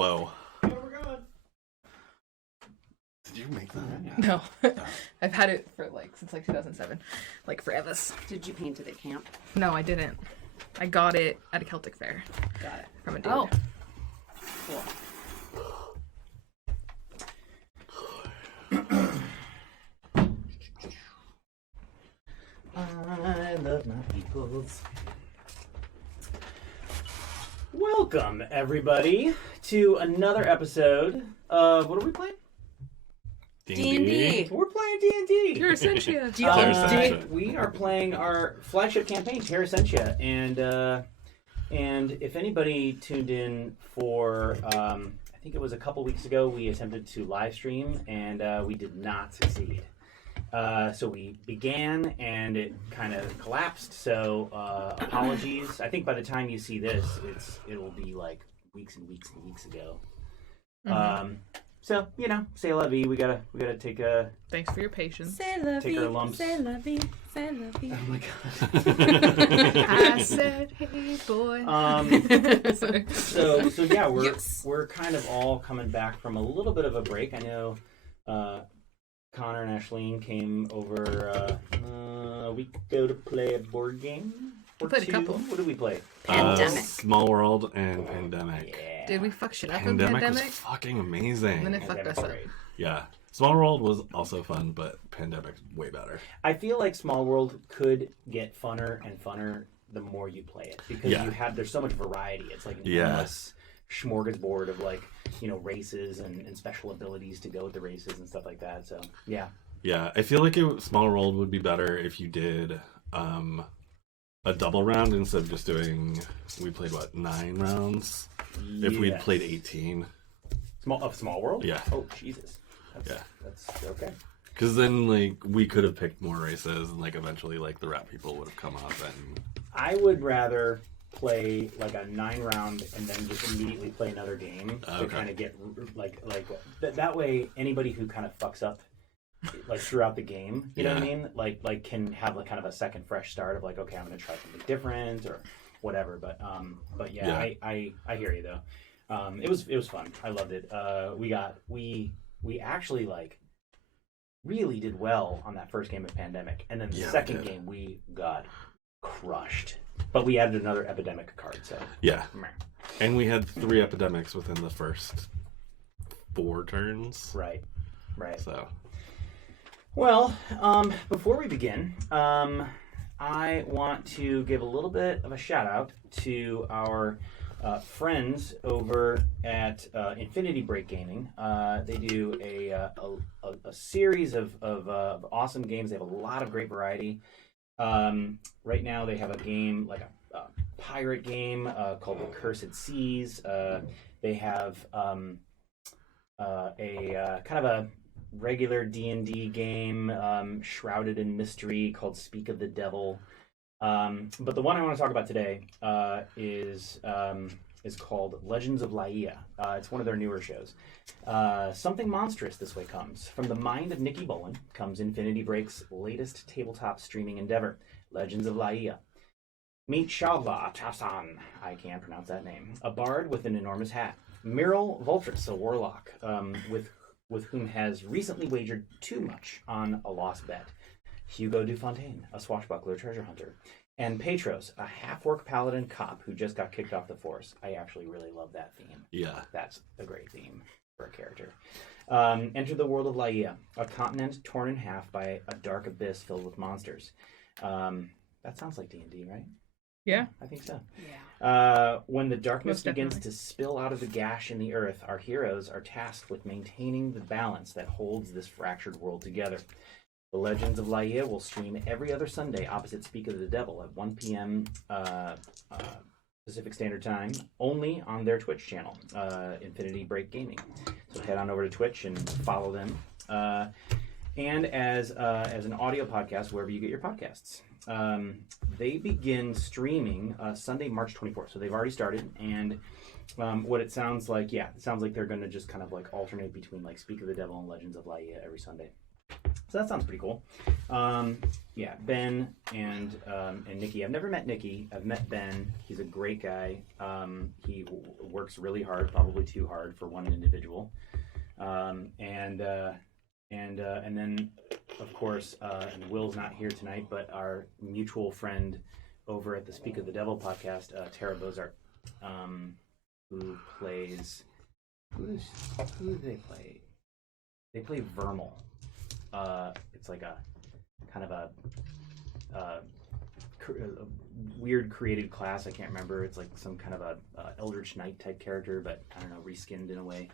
Whoa. Where we're going? Did you make that? No. I've had it for since 2007. Forever. Did you paint it at camp? No, I didn't. I got it at a Celtic fair. Got it. From a dude. Oh. Cool. I love my peoples. Welcome, everybody, to another episode of... What are we playing? D&D. We're playing D&D. Terra Sentia. Terra Sentia. We are playing our flagship campaign, Terra Sentia, and if anybody tuned in for, I think it was a couple weeks ago, we attempted to live stream, and we did not succeed. So we began, and it kind of collapsed, so apologies. I think by the time you see this, it'll be weeks and weeks and weeks ago. Mm-hmm. So, say la vie. We gotta take a... Thanks for your patience. C'est la Take vie, our lumps. c'est la vie, c'est la vie. Oh my god. I said, hey, boy. Sorry. So yeah, Yes. we're kind of all coming back from a little bit of a break. I know Conor and Ashleen came over a week ago to play a board game. We played a couple. What did we play? Pandemic. Small World and Pandemic. Yeah. Did we fuck shit up in Pandemic was Pandemic? fucking amazing. And then it fucked us up. Great. Yeah. Small World was also fun, but Pandemic's way better. I feel like Small World could get funner and funner the more you play it because there's so much variety. It's like an endless smorgasbord of races and special abilities to go with the races and stuff like that. So yeah. Yeah, I feel like Small World would be better if you did a double round instead of just doing. We played 9 rounds. If we'd played 18. Small World? Yeah. Oh Jesus. That's okay. Because then we could have picked more races and eventually the rat people would have come up and. I would rather play a 9 round and then just immediately play another game to kind of get that way anybody who kind of fucks up throughout the game, you know what I mean? Can have kind of a second fresh start of okay, I'm going to try something different or whatever. But yeah. I hear you though. It was fun. I loved it. We actually really did well on that first game of Pandemic, and then the second game we got crushed. But we added another epidemic card, so yeah. And we had 3 epidemics within the first 4 turns. Right. So. Well, before we begin, I want to give a little bit of a shout out to our friends over at Infinity Break Gaming. They do a series of awesome games. They have a lot of great variety. Right now they have a game a pirate game called The Cursed Seas. They have a kind of a regular D&D game shrouded in mystery called Speak of the Devil. But the one I want to talk about today is called Legends of Laia. It's one of their newer shows. Something monstrous this way comes. From the mind of Nikki Bolin comes Infinity Break's latest tabletop streaming endeavor, Legends of Laia. Meet Shalva Tasan, I can't pronounce that name, a bard with an enormous hat. Myril Voltrix, a warlock, with whom has recently wagered too much on a lost bet. Hugo Dufontaine, a swashbuckler treasure hunter. And Petros, a half-orc paladin cop who just got kicked off the force. I actually really love that theme. Yeah. That's a great theme for a character. Enter the world of Laia, a continent torn in half by a dark abyss filled with monsters. That sounds like D&D, right? Yeah. I think so. Yeah. When the darkness Most begins definitely. to spill out of the gash in the earth, our heroes are tasked with maintaining the balance that holds this fractured world together. The Legends of Laia will stream every other Sunday opposite Speak of the Devil at 1 p.m. Pacific Standard Time, only on their Twitch channel, Infinity Break Gaming. So head on over to Twitch and follow them. And as an audio podcast, wherever you get your podcasts. They begin streaming Sunday, March 24th. So they've already started. And what it sounds like, it sounds like they're going to just kind of alternate between Speak of the Devil and Legends of Laia every Sunday. So that sounds pretty cool. Yeah, Ben and Nikki. I've never met Nikki. I've met Ben. He's a great guy. He works really hard, probably too hard for one individual. And then, of course, and Will's not here tonight, but our mutual friend over at the Speak of the Devil podcast, Tara Bozart, who plays. Who do they play? They play Vermal. It's like a kind of a weird created class. I can't remember. It's like some kind of a Eldritch Knight type character, but I don't know, reskinned in a way.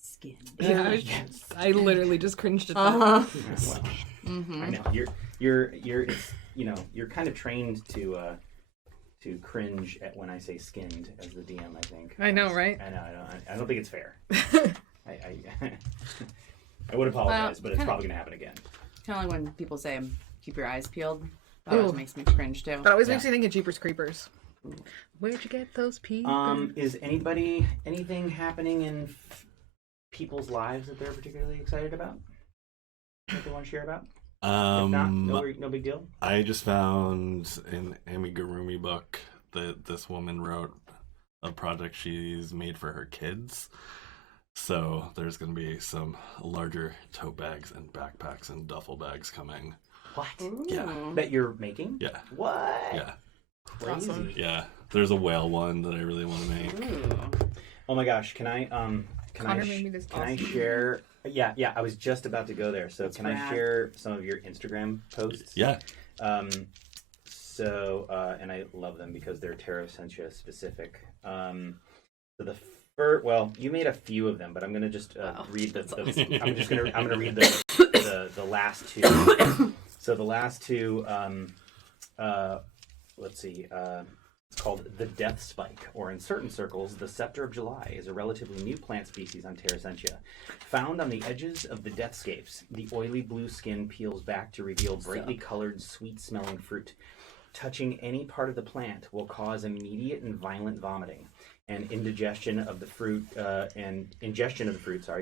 Skin. Yeah, Yes. I literally just cringed at that. Uh-huh. Yeah, well, Mm-hmm. I know you're kind of trained to cringe at when I say skinned as the DM. I think. I know, right? I don't think it's fair. I would apologize, but it's probably going to happen again. Kind of like when people say, keep your eyes peeled. That always Ooh. makes me cringe, too. That always Yeah. makes me think of Jeepers Creepers. Where'd you get those peepers? Is anything happening in people's lives that they're particularly excited about? That they want to share about? If not, no big deal. I just found an amigurumi book that this woman wrote, a project she's made for her kids. So there's going to be some larger tote bags and backpacks and duffel bags coming. What? Yeah. That you're making? Yeah. What? Yeah. Crazy. Awesome. Yeah. There's a whale one that I really want to make. Ooh. Oh my gosh, can I Connor made me this can I awesome. share? Yeah, I was just about to go there. So That's can I rad. share some of your Instagram posts? Yeah. And I love them because they're Terra Sentia specific. Well, you made a few of them, but I'm gonna just read I'm gonna read the last two. So the last two, let's see. It's called the Death Spike, or in certain circles, the Scepter of July, is a relatively new plant species on Terra Sentia. Found on the edges of the deathscapes, the oily blue skin peels back to reveal brightly colored, sweet-smelling fruit. Touching any part of the plant will cause immediate and violent vomiting, and ingestion of the fruit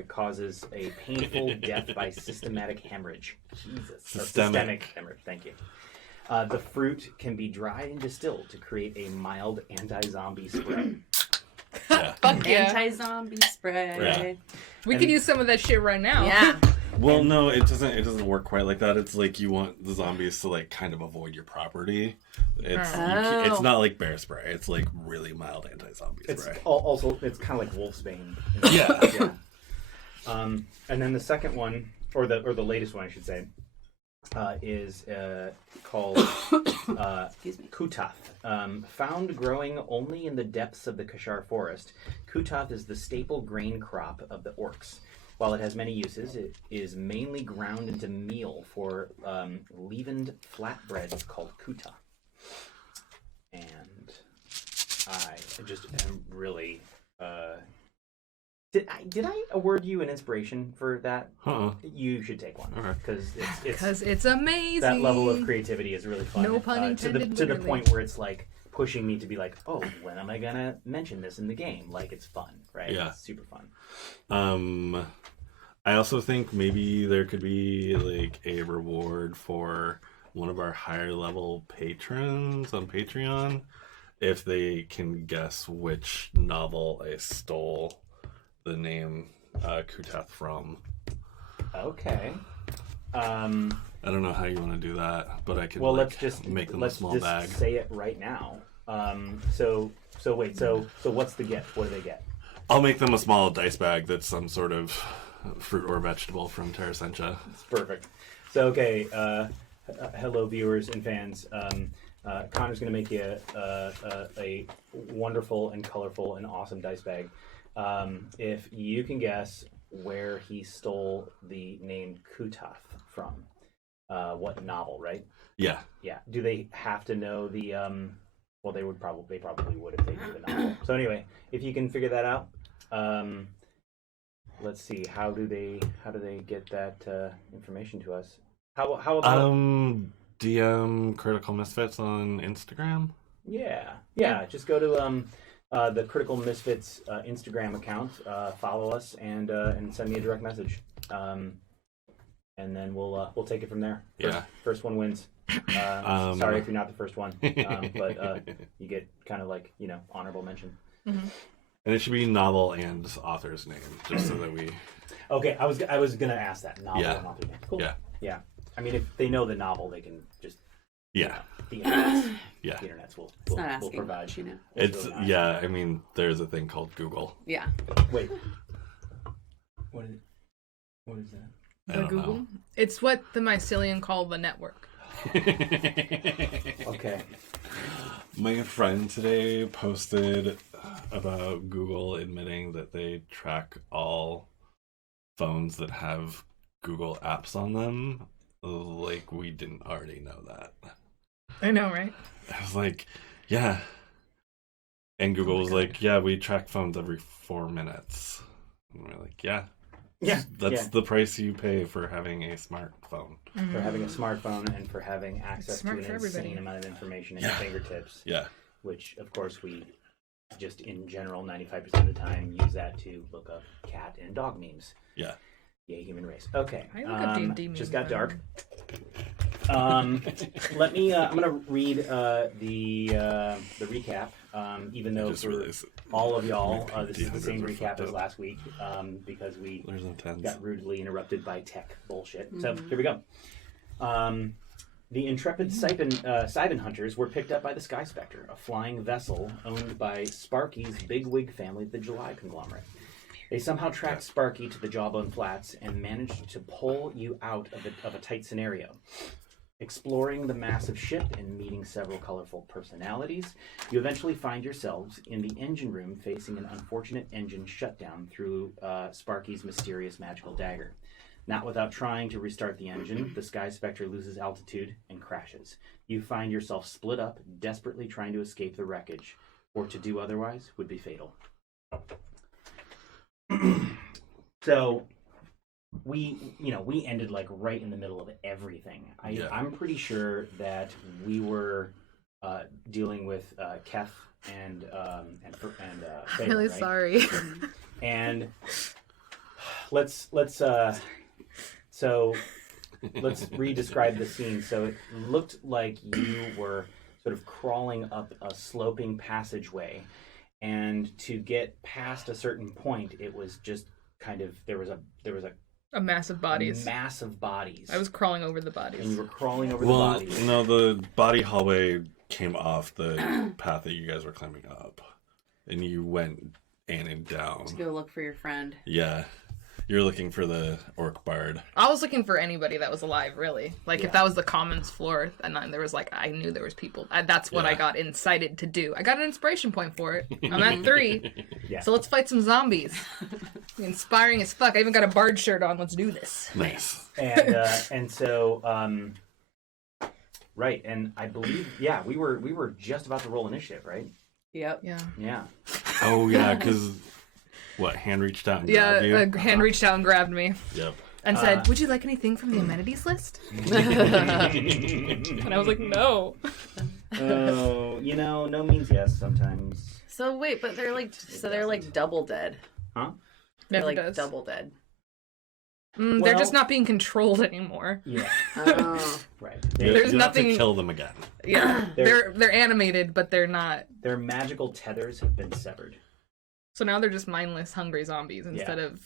causes a painful death by systematic hemorrhage. Jesus, systemic hemorrhage. Thank you. The fruit can be dried and distilled to create a mild anti-zombie spray. Yeah. Fuck yeah. Anti-zombie spray. Yeah. We could use some of that shit right now. Yeah. Well, no, it doesn't work quite like that. It's like you want the zombies to like kind of avoid your property. It's it's not like bear spray. It's like really mild anti-zombie It's spray. also it's kind of like wolfsbane. Yeah. Yeah. And then the second one, or the latest one, I should say, is called Excuse me. Kuta. Found growing only in the depths of the Kashar forest, Kuta is the staple grain crop of the orcs. While it has many uses, it is mainly ground into meal for leavened flatbreads called Kuta. And I just am really... Did I award you an inspiration for that? You should take one, because it's amazing. that level of creativity is really fun. No pun intended, to the literally. point where it's like pushing me to be like, oh, when am I gonna mention this in the game? Like, it's fun, right? Yeah. It's super fun. I also think maybe there could be like a reward for one of our higher level patrons on Patreon if they can guess which novel I stole the name Kuta from. Okay. I don't know how you want to do that, but I can Let's just make them a small bag. Say it right now. So what's the gift? What do they get? I'll make them a small dice bag that's some sort of fruit or vegetable from Terra Sentia. It's perfect. So, okay, hello, viewers and fans. Connor's going to make you a wonderful and colorful and awesome dice bag. If you can guess where he stole the name Kuta from, what novel, right? Yeah. Yeah. Do they have to know the? Well, they probably would if they knew the novel. So anyway, if you can figure that out, let's see. How do they get that information to us? How about DM Critical Misfits on Instagram? Yeah. Just go to the Critical Misfits Instagram account, follow us, and send me a direct message. and then we'll take it from there. Yeah. First one wins. Sorry if you're not the first one, but you get kind of like honorable mention. Mm-hmm. And it should be novel and author's name, just so that we. Okay, I was gonna ask that novel and author name. Cool. Yeah. I mean, if they know the novel, they can just. Yeah. The internets. Yeah. The internets will It's not asking provide. much, It's I mean, there's a thing called Google. Yeah. Wait. What is that? I The don't Google? know. It's what the Mycelium call the network. Okay. My friend today posted about Google admitting that they track all phones that have Google apps on them. Like, we didn't already know that. I know, right? I was like, yeah. And Google was like, yeah, we track phones every 4 minutes. And we're like, yeah. Yeah. That's the price you pay for having a smartphone. For having a smartphone and for having access to an for insane everybody. amount of information at your fingertips. Yeah. Which, of course, we just in general 95% of the time use that to look up cat and dog memes. Yeah. Yay, human race. Okay. I look up D&D memes. Just got but- dark. Let me. I'm gonna read the recap. Even though just for realized all of y'all, my this is the D100s same are recap fucked as up. last week. Because we There's no tens. got rudely interrupted by tech bullshit. So here we go. The intrepid Sibon hunters were picked up by the Sky Spectre, a flying vessel owned by Sparky's bigwig family of the July conglomerate. They somehow tracked Sparky to the Jawbone Flats and managed to pull you out of a tight scenario. Exploring the massive ship and meeting several colorful personalities, you eventually find yourselves in the engine room facing an unfortunate engine shutdown through Sparky's mysterious magical dagger. Not without trying to restart the engine, the Sky Spectre loses altitude and crashes. You find yourself split up, desperately trying to escape the wreckage, or to do otherwise would be fatal. So we ended like right in the middle of everything. I'm pretty sure that we were dealing with Keth and Faerynn, I'm really right? sorry. And let's re-describe the scene. So it looked like you were sort of crawling up a sloping passageway, and to get past a certain point, it was just kind of there was A massive bodies. massive bodies. I was crawling over the and you bodies. were crawling over Well, the bodies. no, the body hallway came off the path that you guys were climbing up. And you went and down. To go look for your friend. Yeah. You're looking for the orc bard. I was looking for anybody that was alive, really. Like, if that was the commons floor, and then there was, like, I knew there was people. That's what I got incited to do. I got an inspiration point for it. I'm at 3. Yeah. So let's fight some zombies. Inspiring as fuck. I even got a bard shirt on. Let's do this. Nice. And so right, and I believe we were just about to roll initiative, right? Yep. Yeah. Yeah. Oh, yeah, because... What, hand reached out and grabbed you? A hand reached out and grabbed me. Yep. And said, would you like anything from the amenities list? And I was like, no. Oh, no means yes sometimes. So wait, but they're like double dead. Huh? They're Never like does. double dead. They're Well- just not being controlled anymore. Yeah. Oh. Right. There's You'll have to nothing- kill them again. Yeah. They're- They're animated, but they're not. Their magical tethers have been severed. So now they're just mindless, hungry zombies instead of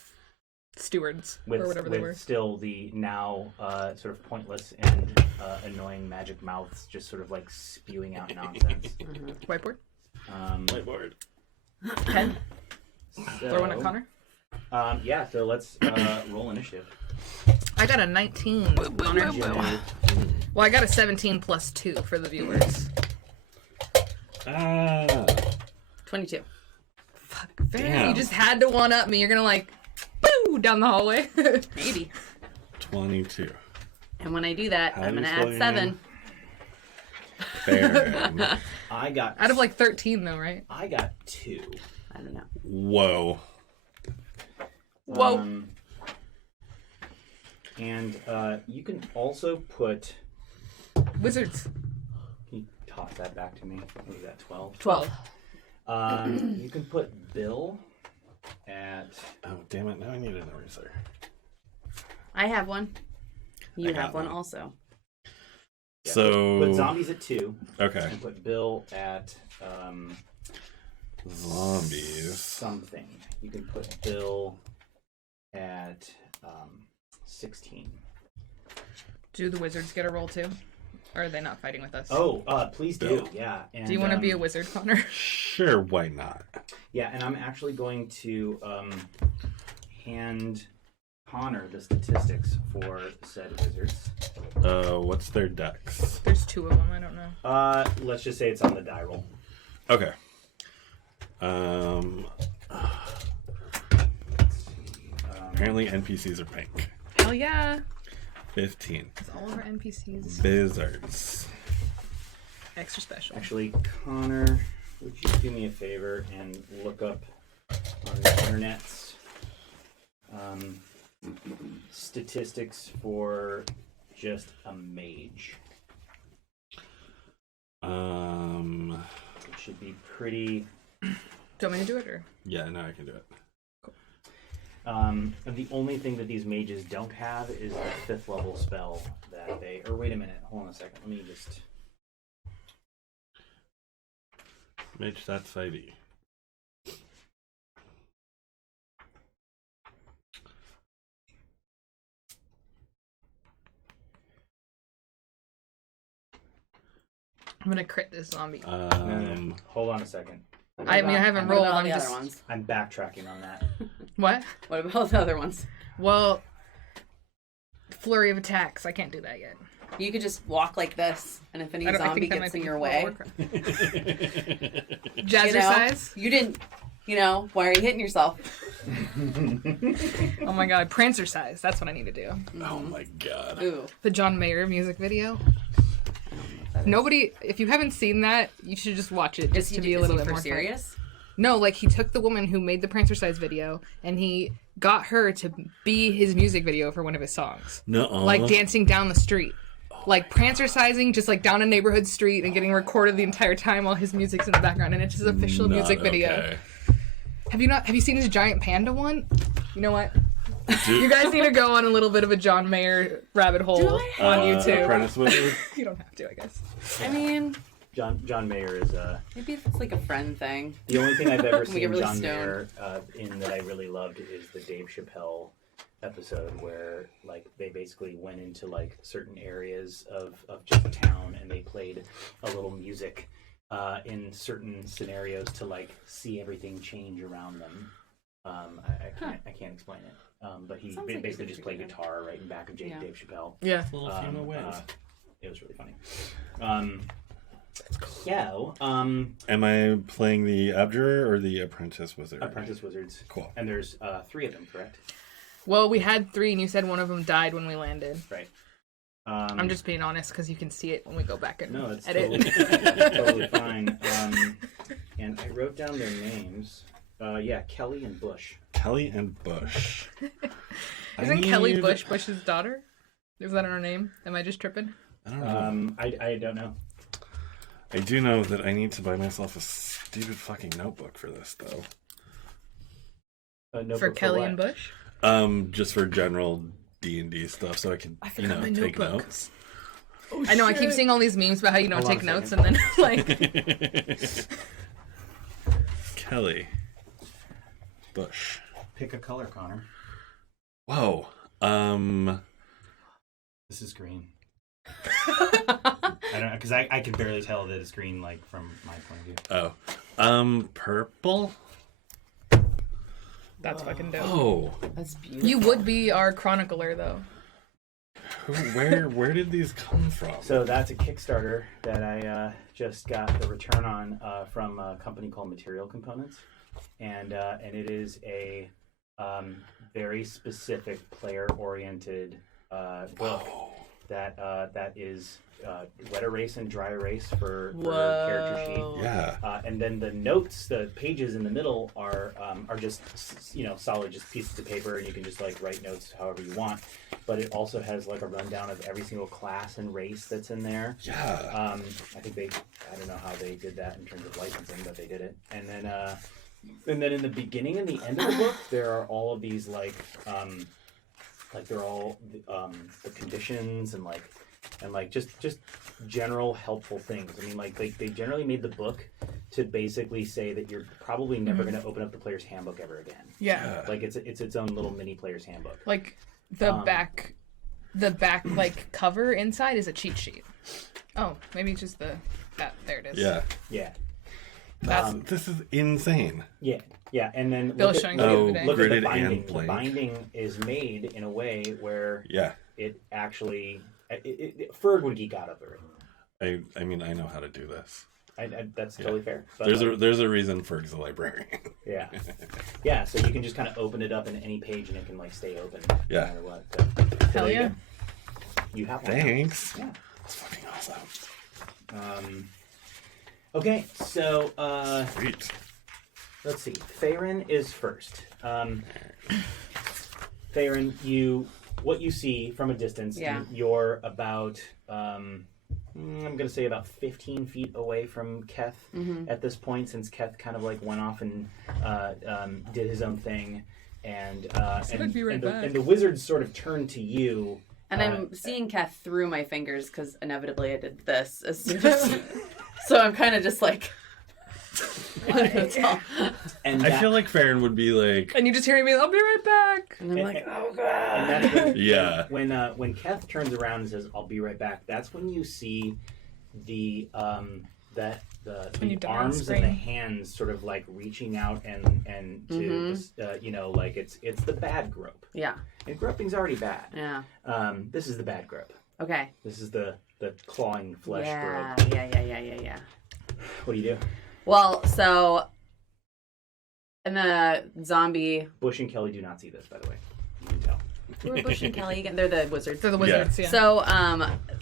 stewards or whatever they were. Still the now sort of pointless and annoying magic mouths just sort of like spewing out nonsense. Whiteboard? Whiteboard. 10? So, Throw one at Connor? Yeah, so let's roll initiative. I got a 19. Connor. Initiative. Well, I got a 17 plus 2 for the viewers. 22. Fair. You just had to one-up me. You're gonna like, boo, down the hallway. Maybe. 22. And when I do that, How I'm do gonna you spell add your 7. name? Fair. I got Out of like 13 though, right? I got 2. I don't know. Whoa. Whoa. And you can also put. Wizards. Can you toss that back to me? What was that? 12. 12. You can put Bill at. Oh, damn it. Now I need an eraser. I have one. You I got have one also. Yeah, So put zombies at 2. Okay. And put Bill at Zombies. something. You can put Bill at 16. Do the wizards get a roll too? Or are they not fighting with us? Oh, please do. Bill. Yeah. And, Do you want to be a wizard, Conor? Sure, why not? Yeah, and I'm actually going to hand Conor the statistics for said wizards. What's their dex? There's 2 of them. I don't know. Let's just say it's on the die roll. Okay. Apparently NPCs are pink. Hell yeah! 15. It's all of our NPCs. Wizards. Extra special. Actually, Conor, would you do me a favor and look up on the internets statistics for just a mage? It should be pretty. Do you want me to do it or? Yeah, no, I can do it. The only thing that these mages don't have is the 5th level spell that they. Or wait a minute, hold on a second. Let me just. Mage stats ID. I'm gonna crit this zombie. No. Hold on a second. I mean, I haven't What rolled. about all I'm the just. other ones? I'm backtracking on that. What? What about the other ones? Well, flurry of attacks. I can't do that yet. You could just walk like this, and if any I zombie think that gets might in be your World way, of Warcraft. you know, Jazzercise. you didn't. You know, why are you hitting yourself? Oh my god, Prancercise. That's what I need to do. Oh my god. Ooh. The John Mayer music video. Nobody, if you haven't seen that, you should just watch it just to be a little bit for more serious. No, like he took the woman who made the Prancercise video and he got her to be his music video for one of his songs. No. Like dancing down the street. Like Prancercising just like down a neighborhood street and getting recorded the entire time while his music's in the background and it's his official music video. Okay. Have you seen his giant panda one? You know what? Dude, You guys need to go on a little bit of a John Mayer rabbit hole on YouTube. Apprentice Wizard? You don't have to, I guess. I mean, John Mayer is maybe if it's like a friend thing. the only thing I've ever We seen get really John stoned. Mayer in that I really loved is the Dave Chappelle episode where like they basically went into like certain areas of just town and they played a little music in certain scenarios to like see everything change around them. I can't explain it. But he Sounds like basically it'd be just played pretty good. guitar right in back of Yeah. Dave Chappelle. Yeah. Little female wave. It was really funny. Yeah. Am I playing the Abjurer or the Apprentice Wizard? Apprentice Wizards. Cool. And there's 3 of them, correct? Well, we had 3 and you said one of them died when we landed. Right. I'm just being honest because you can see it when we go back and No, it's edit. totally fine. And I wrote down their names. Yeah, Kelly and Bush. Kelly and Bush. Isn't Kelly Bush Bush's daughter? Is that her name? Am I just tripping? I don't know. I don't know. I do know that I need to buy myself a stupid fucking notebook for this, though. Notebook For Kelly what? and Bush? Just for general D&D stuff, so I can, forgot my take notebook. notes. I know, I keep seeing all these memes about how you don't Hold on take a notes and then, like... Kelly. Bush. Pick a color, Connor. Whoa. This is green. I don't know, because I can barely tell that it's green, like, from my point of view. Oh. Purple? That's fucking dope. Oh. That's beautiful. You would be our chronicler, though. Where did these come from? So that's a Kickstarter that I just got the return on from a company called Material Components, and it is a very specific player-oriented book that is wet erase and dry erase for character sheet. Yeah. And then the notes, the pages in the middle are just solid, just pieces of paper, and you can just like write notes however you want. But it also has like a rundown of every single class and race that's in there. Yeah. I think I don't know how they did that in terms of licensing, but they did it. And then in the beginning and the end of the book, there are all of these like like they're all the conditions and just general helpful things. I mean, like they generally made the book to basically say that you're probably never going to open up the player's handbook ever again. Yeah. Like it's its own little mini player's handbook. Like the back like cover inside is a cheat sheet. Oh, maybe just there it is. Yeah. Yeah. This is insane. Yeah, and then Bill's showing you today. look at the gridded binding. and The blank. binding is made in a way where Yeah. it actually Fearg would geek out of it. I mean, I know how to do this. That's totally fair. But There's a reason Ferg's a librarian. yeah, yeah. So you can just kind of open it up in any page, and it can like stay open. Yeah. No matter what. So Hell there yeah. you go. You have one. Thanks. Yeah. That's fucking awesome. Okay, so Sweet. let's see. Faerynn is first. Faerynn, what you see from a distance, Yeah. you're about I'm gonna say about 15 feet away from Keth at this point, since Keth kind of like went off and did his own thing, and I'd be right back. and the wizards sort of turned to you. And I'm seeing Keth through my fingers because inevitably I did this as soon as. So I'm kind of just like. That's all. And I feel like Faerynn would be like, And you just hearing me, I'll be right back. And I'm like, oh and god. that's when, yeah. when Keth turns around and says, "I'll be right back," that's when you see the When you the die on arms and screen. the hands sort of like reaching out and to like it's the bad grope. Yeah. And groping's already bad. Yeah. This is the bad grope. Okay. This is the clawing flesh Yeah. grope. Yeah. What do you do? Well, so. And the zombie. Bush and Kelly do not see this, by the way. You can tell. Who are Bush and Kelly again? They're the wizards. They're the wizards, yeah. So,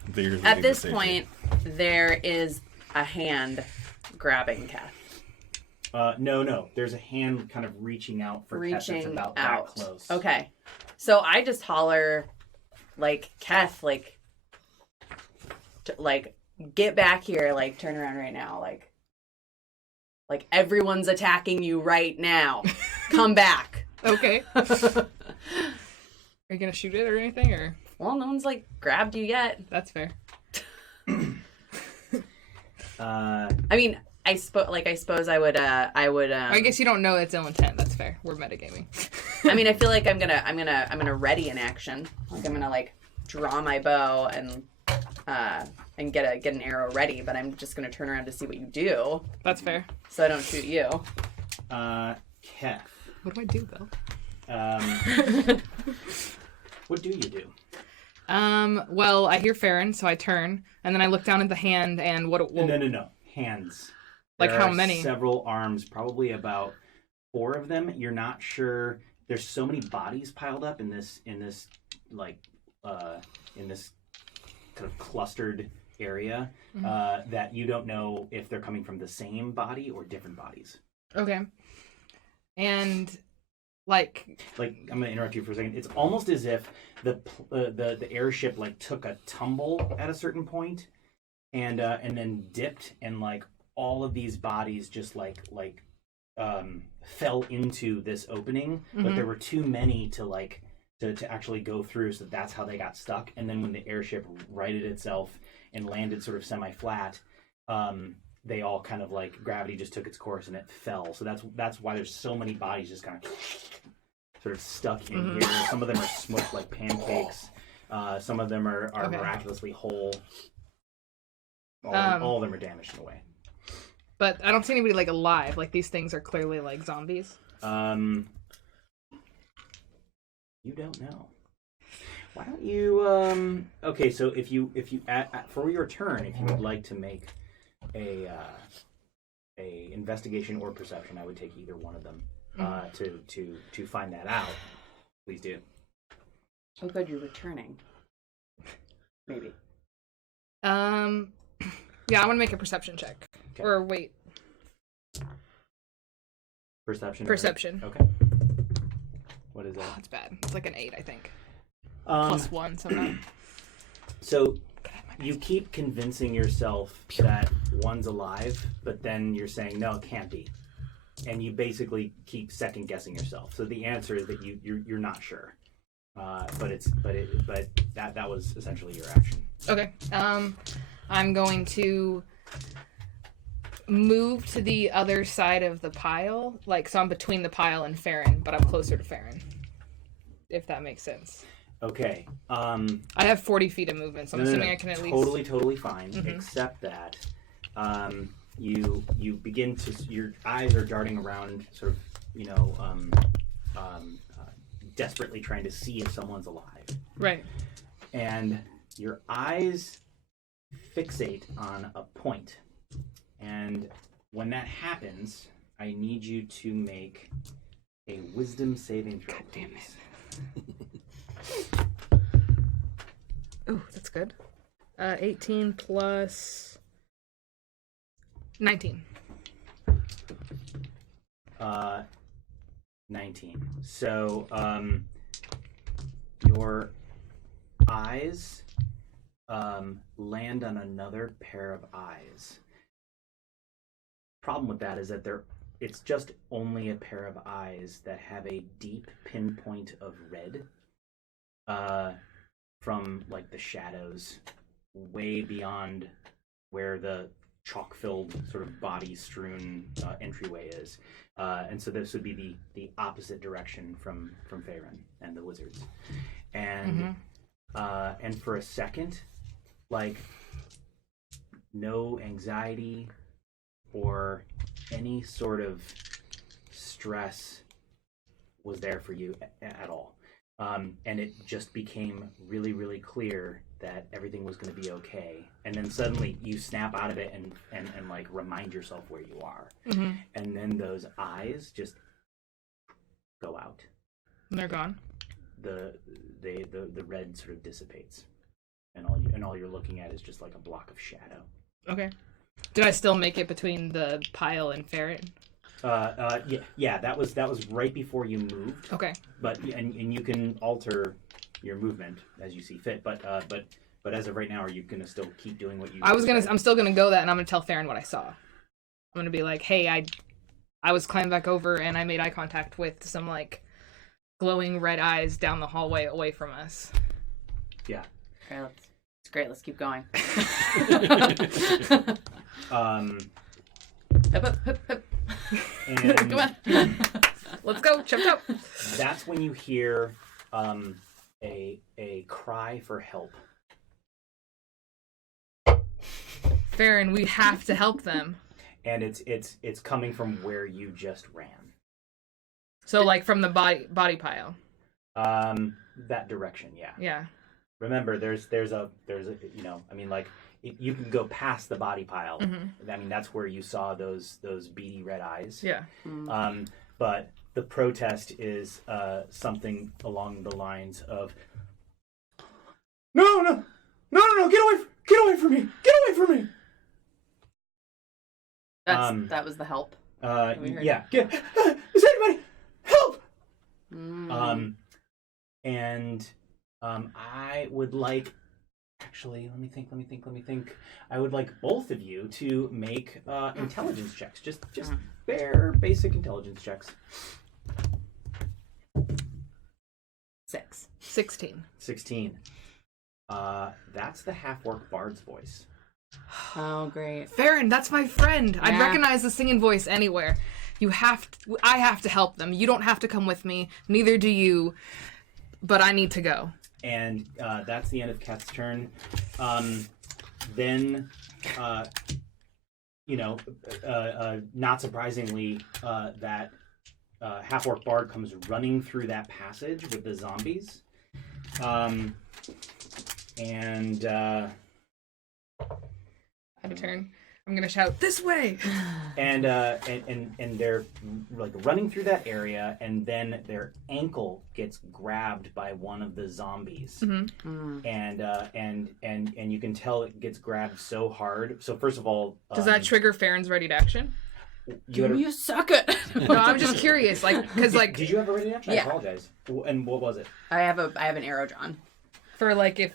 They're at the this same point, there is a hand grabbing Keth. No. There's a hand kind of reaching out for Keth that's Reaching about out. that close. Okay. So I just holler, like, Keth, like, get back here, like, turn around right now, like everyone's attacking you right now. Come back. Okay. Are you gonna shoot it or anything, or? Well, no one's, like, grabbed you yet. That's fair. I mean, I suppose I would. I guess you don't know its ill intent. That's fair. We're metagaming. I mean, I feel like I'm gonna ready an action. Like I'm gonna like draw my bow and get an arrow ready. But I'm just gonna turn around to see what you do, That's fair. so I don't shoot you. Keth. What do I do, Bill? What do you do? Well, I hear Faerynn, so I turn, and then I look down at the hand, and what? No. Hands. Like There how are many? Several arms, probably about 4 of them. You're not sure. There's so many bodies piled up in this kind of clustered area that you don't know if they're coming from the same body or different bodies. Okay. And like I'm gonna interrupt you for a second. It's almost as if the airship like took a tumble at a certain point, and then dipped, and like all of these bodies just fell into this opening, but there were too many to actually go through, so that's how they got stuck. And then when the airship righted itself and landed sort of semi-flat, they all kind of like gravity just took its course and it fell. So that's why there's so many bodies just kind of sort of stuck in here. Some of them are smoked like pancakes. Some of them are Okay. miraculously whole. All of them are damaged in a way. but I don't see anybody like alive. Like these things are clearly like zombies. You don't know. Why don't you? Okay, so if you for your turn, if you would like to make a investigation or perception, I would take either one of them to find that out. Please do. Oh, good, you're returning. Maybe. Yeah, I want to make a perception check. Okay. Or wait, Perception. perception. Okay. What is that? That's bad. It's like an 8, I think. Plus 1 somehow. So you keep convincing yourself that one's alive, but then you're saying no, it can't be, and you basically keep second guessing yourself. So the answer is that you're not sure. but that was essentially your action. Okay. I'm going to move to the other side of the pile. So I'm between the pile and Faerynn, but I'm closer to Faerynn. If that makes sense. Okay. I have 40 feet of movement, so I'm assuming I can at least... Totally fine, except that you begin to... Your eyes are darting around, sort of, desperately trying to see if someone's alive. Right. And your eyes fixate on a point. And when that happens, I need you to make a wisdom saving throw. God damn it. Oh, that's good. 18 plus 19. 19. So, your eyes land on another pair of eyes. Problem with that is that it's just only a pair of eyes that have a deep pinpoint of red from like the shadows way beyond where the chalk-filled sort of body-strewn entryway is. And so this would be the opposite direction from Faerynn and the wizards. And and for a second, like, no anxiety or any sort of stress was there for you at all. And it just became really, really clear that everything was going to be okay. And then suddenly you snap out of it and like remind yourself where you are. Mm-hmm. And then those eyes just go out. And they're gone. The red sort of dissipates. And all you're looking at is just like a block of shadow. Okay. Did I still make it between the pile and Faerynn? Yeah, that was right before you moved. Okay. But and you can alter your movement as you see fit. But as of right now, are you gonna still keep doing what you? I'm still gonna go that, and I'm gonna tell Faerynn what I saw. I'm gonna be like, hey, I was climbing back over, and I made eye contact with some like glowing red eyes down the hallway away from us. Yeah. Okay, it's great. Let's keep going. Hup, hup, hup. And Come on. Let's go, chop. that's when you hear a cry for help. Faerynn, we have to help them. And it's coming from where you just ran. So like from the body pile. That direction, yeah. Yeah. Remember, there's a I mean, like, you can go past the body pile. Mm-hmm. I mean, that's where you saw those beady red eyes. Yeah. But the protest is something along the lines of, no, get away from me, That was the help. Yeah. Is anybody help? And I would like, actually, let me think. I would like both of you to make intelligence checks. Just bare basic intelligence checks. 16. 16. That's the half-orc bard's voice. Oh, great. Faerynn, that's my friend. Yeah. I'd recognize the singing voice anywhere. I have to help them. You don't have to come with me. Neither do you. But I need to go. And that's the end of Keth's turn. Then, not surprisingly, that half-orc bard comes running through that passage with the zombies. Out of turn. I'm gonna shout, "This way!" And they're like running through that area, and then their ankle gets grabbed by one of the zombies, and you can tell it gets grabbed so hard. So first of all, Does that trigger Faeryn's ready to action? Give me a second. No, I'm just curious, because did you have a ready action? Yeah. I apologize. And what was it? I have an arrow drawn. for like if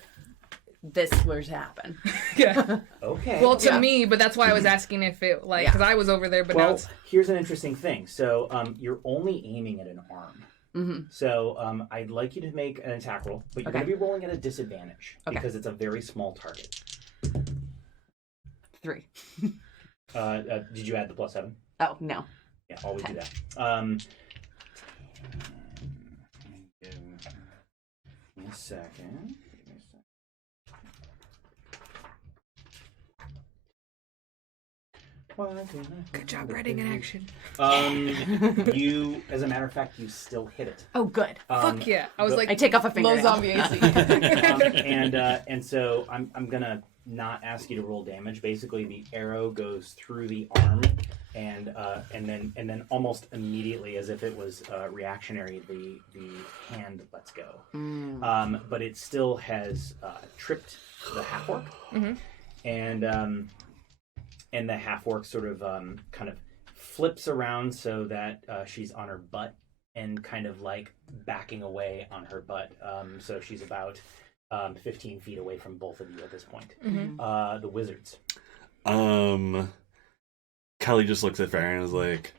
this were to happen. yeah. Okay. Well, to me, but that's why I was asking if it like because I was over there, but now well, it's here's an interesting thing. So you're only aiming at an arm. Mm-hmm. So I'd like you to make an attack roll, but you're going to be rolling at a disadvantage because it's a very small target. 3. Did you add the +7? Oh, no. Yeah, always 10. do that. Give me a second. Good job writing in action. You, as a matter of fact, you still hit it. Oh, good. Fuck yeah! I was like, I take off a low fingernail. zombie AC. And so I'm gonna not ask you to roll damage. Basically, the arrow goes through the arm, and then almost immediately, as if it was reactionary, the hand lets go. But it still has tripped the half orc, and the half orc sort of kind of flips around so that she's on her butt and kind of like backing away on her butt. So she's about 15 feet away from both of you at this point. The wizards. Kelly just looks at Faerynn and is like,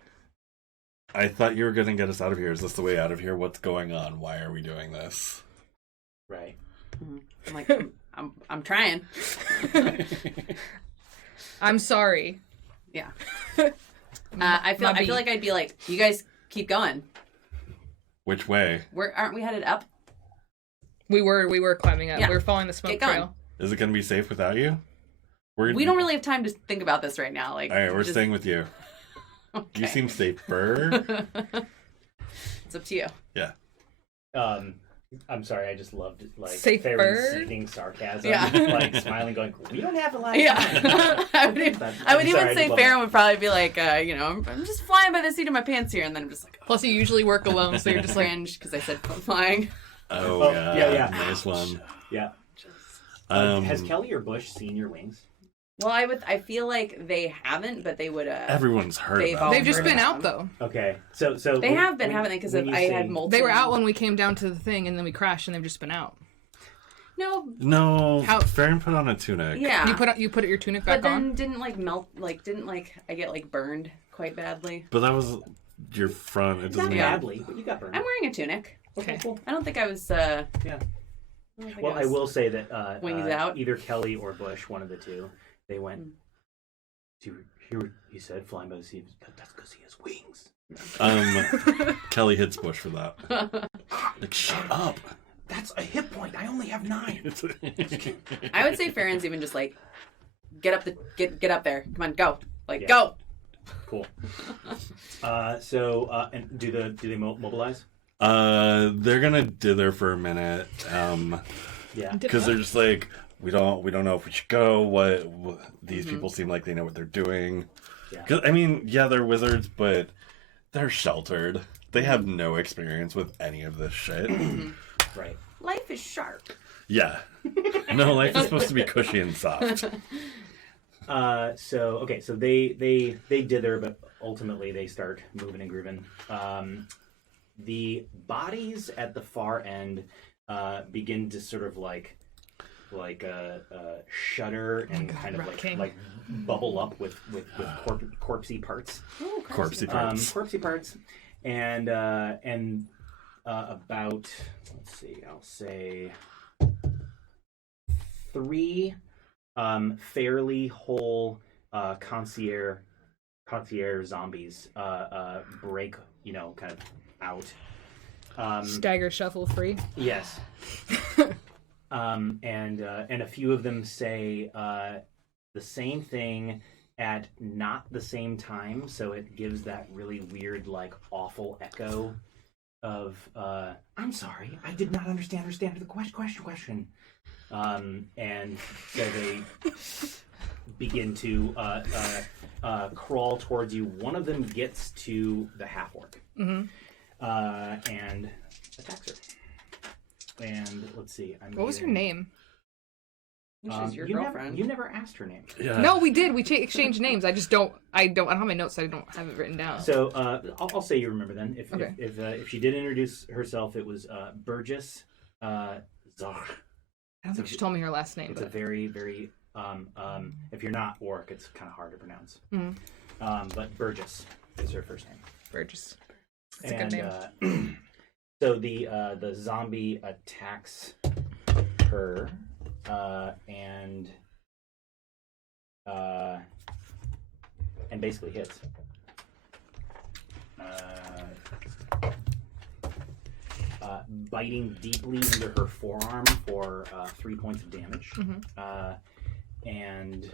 I thought you were going to get us out of here. Is this the way out of here? What's going on? Why are we doing this? Right. I'm like, I'm trying. I'm sorry. Yeah. I feel like I'd be like, you guys keep going. Which way? Aren't we headed up? We were climbing up. Yeah. We were following the smoke Get going. trail. Is it going to be safe without you? We don't really have time to think about this right now. Like, all right, we're staying with you. Okay. You seem safer. It's up to you. Yeah. I'm sorry, I just loved like Safer? Faerynn's seething sarcasm, like smiling, going, "We don't have a lot." Yeah. I would even say Faerynn would probably be like, I'm just flying by the seat of my pants here, and then I'm just like, Plus, you usually work alone, so you're just like, cringe because I said flying. Oh, yeah. Nice one. Yeah. Has Kelly or Bush seen your wings? Well, I feel like they haven't, but they would. Everyone's heard they've about all they've just heard been about out them. though. Okay, so they have been, haven't they? Because I had molten. They were out when we came down to the thing, and then we crashed, and they've just been out. No. How- Faerynn put on a tunic. Yeah. You put your tunic back but then on. didn't like melt. Like didn't like I get like burned quite badly. But that was your front. It doesn't not matter. badly, but you got burned. I'm wearing a tunic. Okay. Cool. I don't think I was. Yeah. Well, I will say that wings out. Either Kelly or Bush, one of the two, they went. Do you hear what he said? Flying by the sea. That's because he has wings. Kelly hits Bush for that. Like, shut up. That's a hit point. I only have 9. I would say Faerynn's even just like, get up there. Come on, go. Like, Yeah. go. Cool. And do they mobilize? They're gonna dither for a minute. Yeah. Because they're just like, we don't know if we should go. What these people seem like they know what they're doing. Yeah. 'Cause, I mean, yeah, they're wizards, but they're sheltered. They have no experience with any of this shit. Right. Life is sharp. Yeah. No, life is supposed to be cushy and soft. So they dither, but ultimately they start moving and grooving. The bodies at the far end begin to sort of like shudder and kind of like bubble up with corpsey parts. Corpsey parts. Corpsey parts, and about, let's see, I'll say 3 fairly whole concierge zombies break, kind of out. Stagger shuffle free. Yes. And a few of them say the same thing at not the same time, so it gives that really weird, like, awful echo of I'm sorry, I did not understand the question. And so they begin to crawl towards you. One of them gets to the half orc and attacks her. And let's see. What was her name? She's your girlfriend. You never asked her name. Yeah. No, we did. We exchanged names. I don't have my notes, so I don't have it written down. So I'll say you remember then. Okay. If she did introduce herself, it was Burgess Zar. I don't think she told me her last name. It's a very, very if you're not orc, it's kind of hard to pronounce. But Burgess is her first name. Burgess. It's a good name. So the zombie attacks her and basically hits. Biting deeply into her forearm for 3 points of damage. And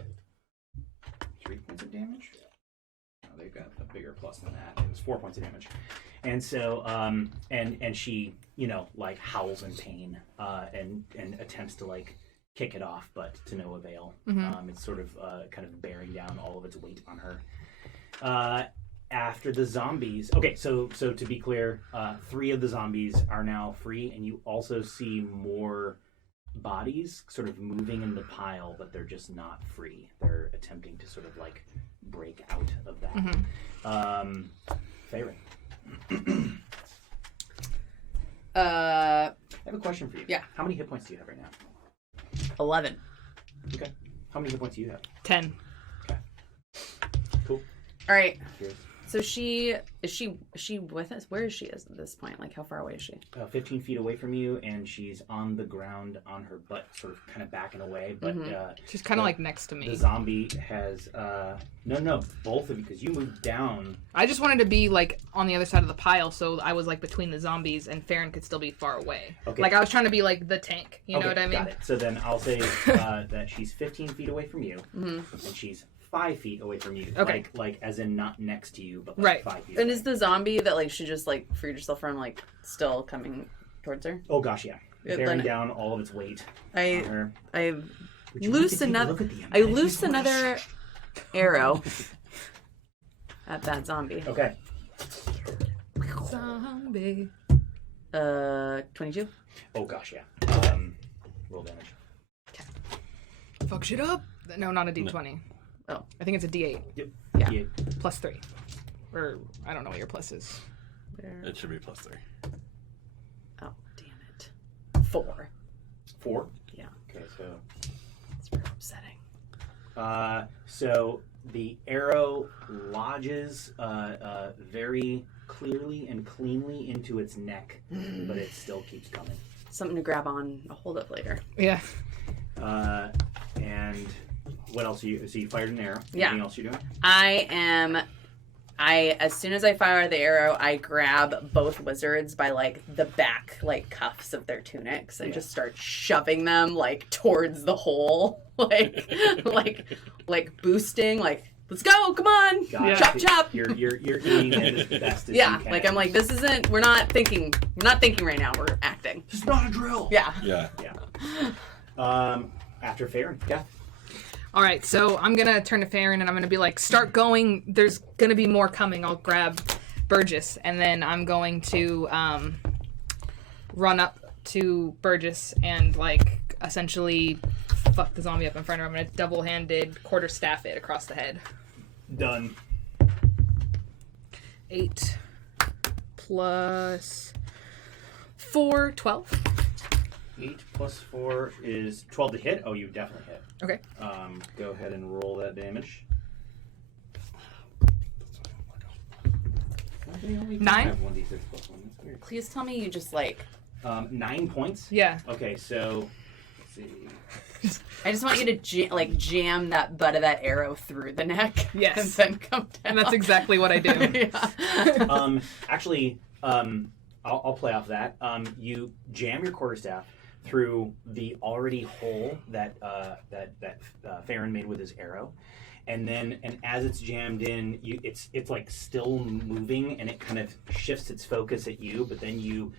3 points of damage? Oh, they've got a bigger plus than that. It was 4 points of damage. And so, and she, like howls in pain and attempts to like kick it off, but to no avail. It's sort of kind of bearing down all of its weight on her. After the zombies, okay, so to be clear, 3 of the zombies are now free, and you also see more bodies sort of moving in the pile, but they're just not free. They're attempting to sort of like break out of that. Faerynn. I have a question for you. Yeah. How many hit points do you have right now? 11. Okay. How many hit points do you have? 10. Okay. Cool. All right. Cheers. So is she with us? Where is she at this point? Like, how far away is she? 15 feet away from you, and she's on the ground on her butt, sort of kind of backing away. But She's kind of like next to me. the zombie has no, both of you, because you moved down. I just wanted to be like on the other side of the pile, so I was like between the zombies, and Faerynn could still be far away. Okay. Like I was trying to be like the tank. You know what I mean? Got it. So then I'll say that she's 15 feet away from you, and she's 5 feet away from you. Okay. Like as in not next to you, but like Right. 5 feet And away. is the zombie that like she just like freed herself from like still coming towards her? Oh gosh, yeah. Yeah, Bearing then- down all of its weight I on her. I Would you loose like to take a another look at the I images? loose another arrow at that zombie. Okay. Zombie. 22. Oh gosh, yeah. Roll damage. Fuck shit up. No, not a D20. Oh. I think it's a D8 Yep. Yeah. plus 3. Or I don't know what your plus is. Where? It should be +3. Oh, damn it. 4. 4. Yeah. Okay, so It's very upsetting. so the arrow lodges very clearly and cleanly into its neck, but it still keeps coming. Something to grab on a hold of later. Yeah. And what else? So you fired an arrow. Yeah. Anything else you're doing? As soon as I fire the arrow, I grab both wizards by like the back like cuffs of their tunics and just start shoving them like towards the hole, like boosting, like let's go, come on, Got chop it. chop. You're eating it as best as Yeah, you can. like I'm like this isn't. We're not thinking right now. We're acting. It's not a drill. Yeah. Yeah. After Faerynn, Keth. All right, so I'm going to turn to Faerynn and I'm going to be like, start going. There's going to be more coming. I'll grab Burgess and then I'm going to run up to Burgess and like essentially fuck the zombie up in front of her. I'm going to double-handed quarterstaff it across the head. Done. 8 plus 4, 12. 8 plus 4 is 12 to hit. Oh, you definitely hit. Okay. Go ahead and roll that damage. 9? 1d6 plus 1. That's weird. Please tell me you just like. 9 points? Yeah. Okay, so let's see. I just want you to jam that butt of that arrow through the neck. Yes. And then come down. And that's exactly what I do. Yeah. Actually, I'll play off that. You jam your quarterstaff through the already hole that Faerynn made with his arrow, and as it's jammed in, it's like still moving, and it kind of shifts its focus at you. But then you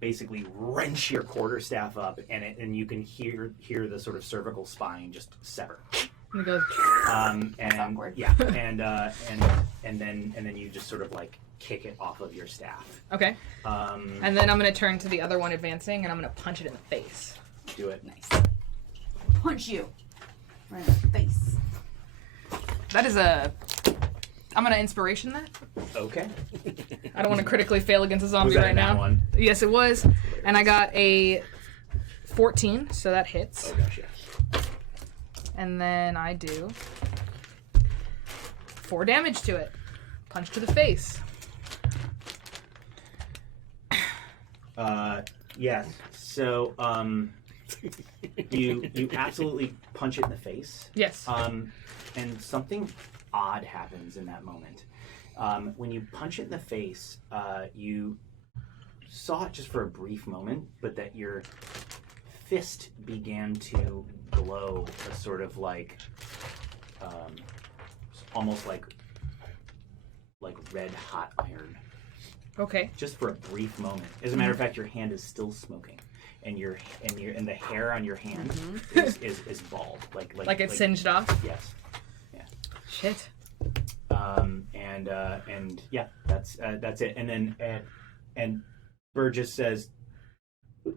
basically wrench your quarterstaff up, and you can hear the sort of cervical spine just sever. And it goes, And awkward. yeah, and then you just sort of like kick it off of your staff. okay. And then I'm going to turn to the other one advancing and I'm going to punch it in the face. Do it. Nice. Punch you. Right in the face. That is I'm going to inspiration that. Okay. I don't want to critically fail against a zombie Was that right a nat now. one? Yes, it was. And I got a 14, so that hits. Oh gosh, yeah. And then I do 4 damage to it. Punch to the face. Yes. So, you absolutely punch it in the face. Yes. And something odd happens in that moment. When you punch it in the face, you saw it just for a brief moment, but that your fist began to glow a sort of like, almost like red hot iron. Okay. Just for a brief moment. As a matter of fact, your hand is still smoking, and the hair on your hand is bald, Like it's singed off. Yes. Yeah. Shit. And yeah, that's it. And then and Burgess says,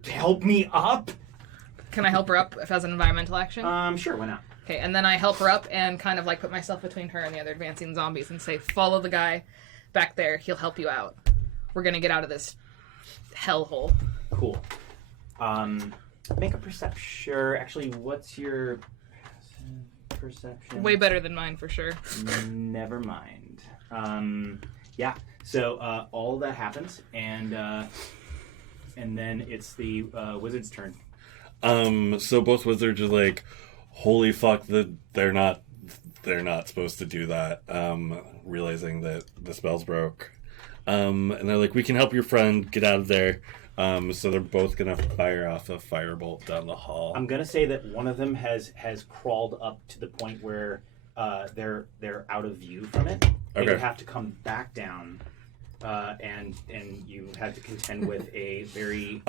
"Help me up." Can I help her up if as an environmental action? Sure, why not? Okay, and then I help her up and kind of like put myself between her and the other advancing zombies and say, "Follow the guy back there. He'll help you out. We're gonna get out of this hellhole." Cool. Make a perception. Sure. Actually, what's your perception? Way better than mine for sure. Never mind. Yeah. So all that happens, and then it's the wizard's turn. So both wizards are like, holy fuck, they're not supposed to do that. Realizing that the spells broke. And they're like, we can help your friend get out of there. So they're both gonna fire off a firebolt down the hall. I'm gonna say that one of them has crawled up to the point where they're out of view from it. They would have to come back down, and you had to contend with a very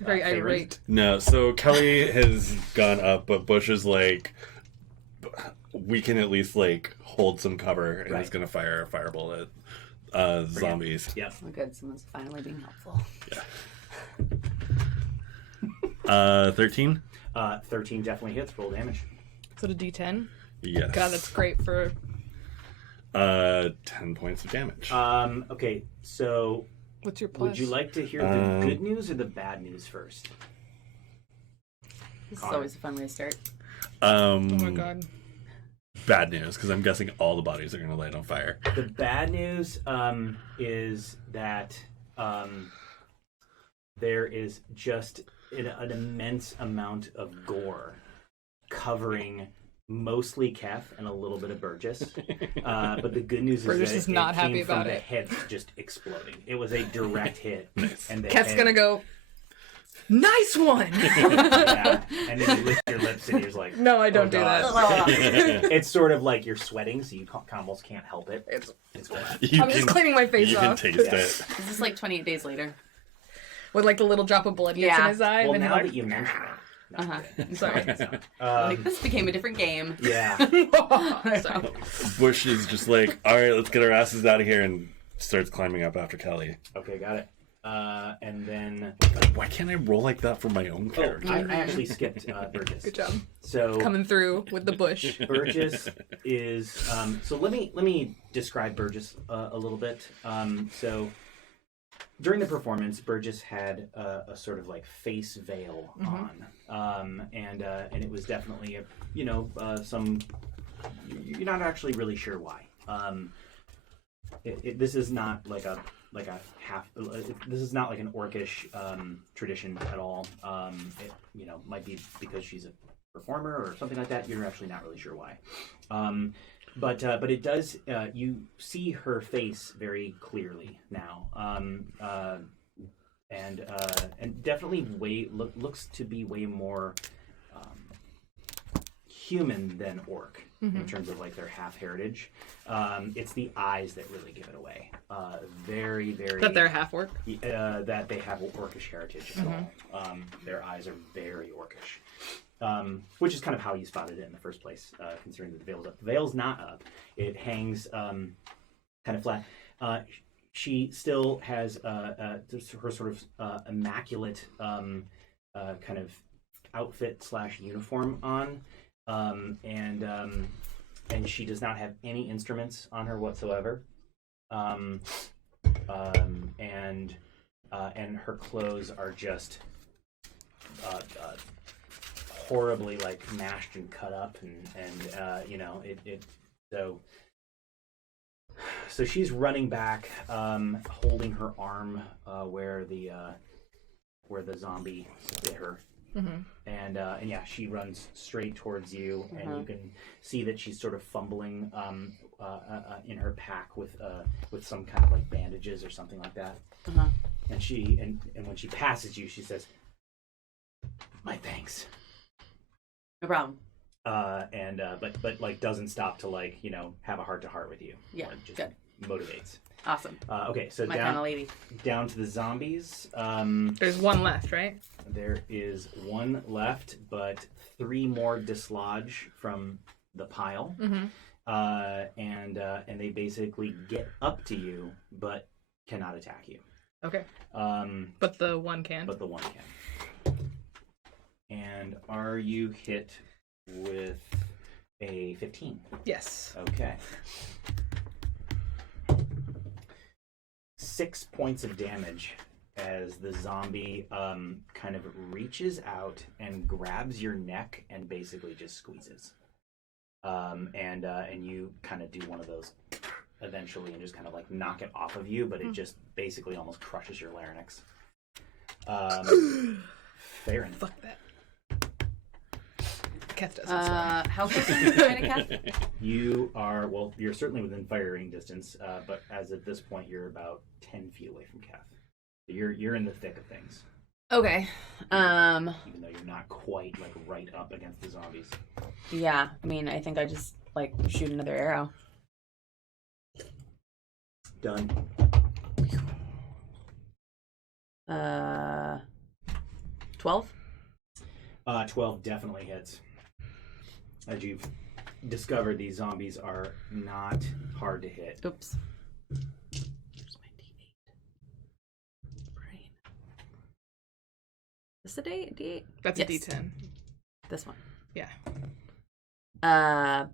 Very irate. No, so Kelly has gone up, but Bush is like, we can at least like hold some cover, and he's gonna fire a firebolt at zombies. Yep. Oh, good. Someone's finally being helpful. Yeah. 13? 13 definitely hits. Roll damage. Is it a D10? Yes. God, that's great for... 10 points of damage. Okay, so What's your plus? would you like to hear the good news or the bad news first? This is always a fun way to start. Oh my god. Bad news, because I'm guessing all the bodies are going to light on fire. The bad news is that there is just an immense amount of gore covering mostly Keth and a little bit of Burgess. But the good news Burgess is is that not it happy came about from it. the head just exploding. It was a direct hit. And the Keth's head, gonna go, "Nice one!" yeah, and then you lick your lips and you're like, No, I don't "Oh, do God." that. It's sort of like you're sweating, so you almost can't help it. It's bad. I'm just cleaning my face You off. can taste Yeah. it. Is this like 28 days later? With like the little drop of blood gets in Yeah. his eye. Well, and then now you're that you mention it. No, Uh-huh. I'm Sorry. Like, this became a different game. Yeah. So, Bush is just like, all right, let's get our asses out of here, and starts climbing up after Kelly. Okay, got it. And then... Why can't I roll like that for my own Oh, character? I actually skipped Burgess. Good job. So Coming through with the bush. Burgess is... so let me describe Burgess a little bit. So during the performance, Burgess had a sort of like face veil on, and it was definitely some. You're not actually really sure why. This is not like a half. This is not like an orcish tradition at all. It might be because she's a performer or something like that. You're actually not really sure why. But it does. You see her face very clearly now, and definitely looks to be way more human than orc in terms of like their half heritage. It's the eyes that really give it away. Very, very. That they're half orc. That they have orcish heritage at all. Their eyes are very orcish. Which is kind of how you spotted it in the first place, considering that the veil's up. The veil's not up. It hangs kind of flat. She still has her sort of immaculate kind of outfit / uniform on, and she does not have any instruments on her whatsoever. And her clothes are just horribly like mashed and cut up, and so So she's running back, holding her arm where the zombie bit her. Mm-hmm. And yeah, she runs straight towards you, and you can see that she's sort of fumbling in her pack with some kind of like bandages or something like that. And and when she passes you, she says, "My thanks." No problem. But like doesn't stop to like have a heart to heart with you. Yeah, Like, just good. motivates. Awesome. Okay, so My kind of lady. down to the zombies. There's one left, right? There is one left, but 3 more dislodge from the pile, Mm-hmm. and they basically get up to you, but cannot attack you. Okay. But the one can. But the one can. And are you hit with a 15? Yes. Okay. 6 points of damage as the zombie kind of reaches out and grabs your neck and basically just squeezes. And you kind of do one of those eventually and just kind of like knock it off of you, but it just basically almost crushes your larynx. Faerynn. Fuck that. Keth doesn't. How close are you to Keth? You're certainly within firing distance, but as at this point, you're about 10 feet away from Keth. You're in the thick of things, Okay. even though you're not quite like right up against the zombies. Yeah. I mean, I think I just like shoot another arrow. Done. 12. 12 definitely hits. As you've discovered, these zombies are not hard to hit. Oops. Where's my D8? Brain. Is this a D8? That's Yes. a D10. This one. Yeah. 5.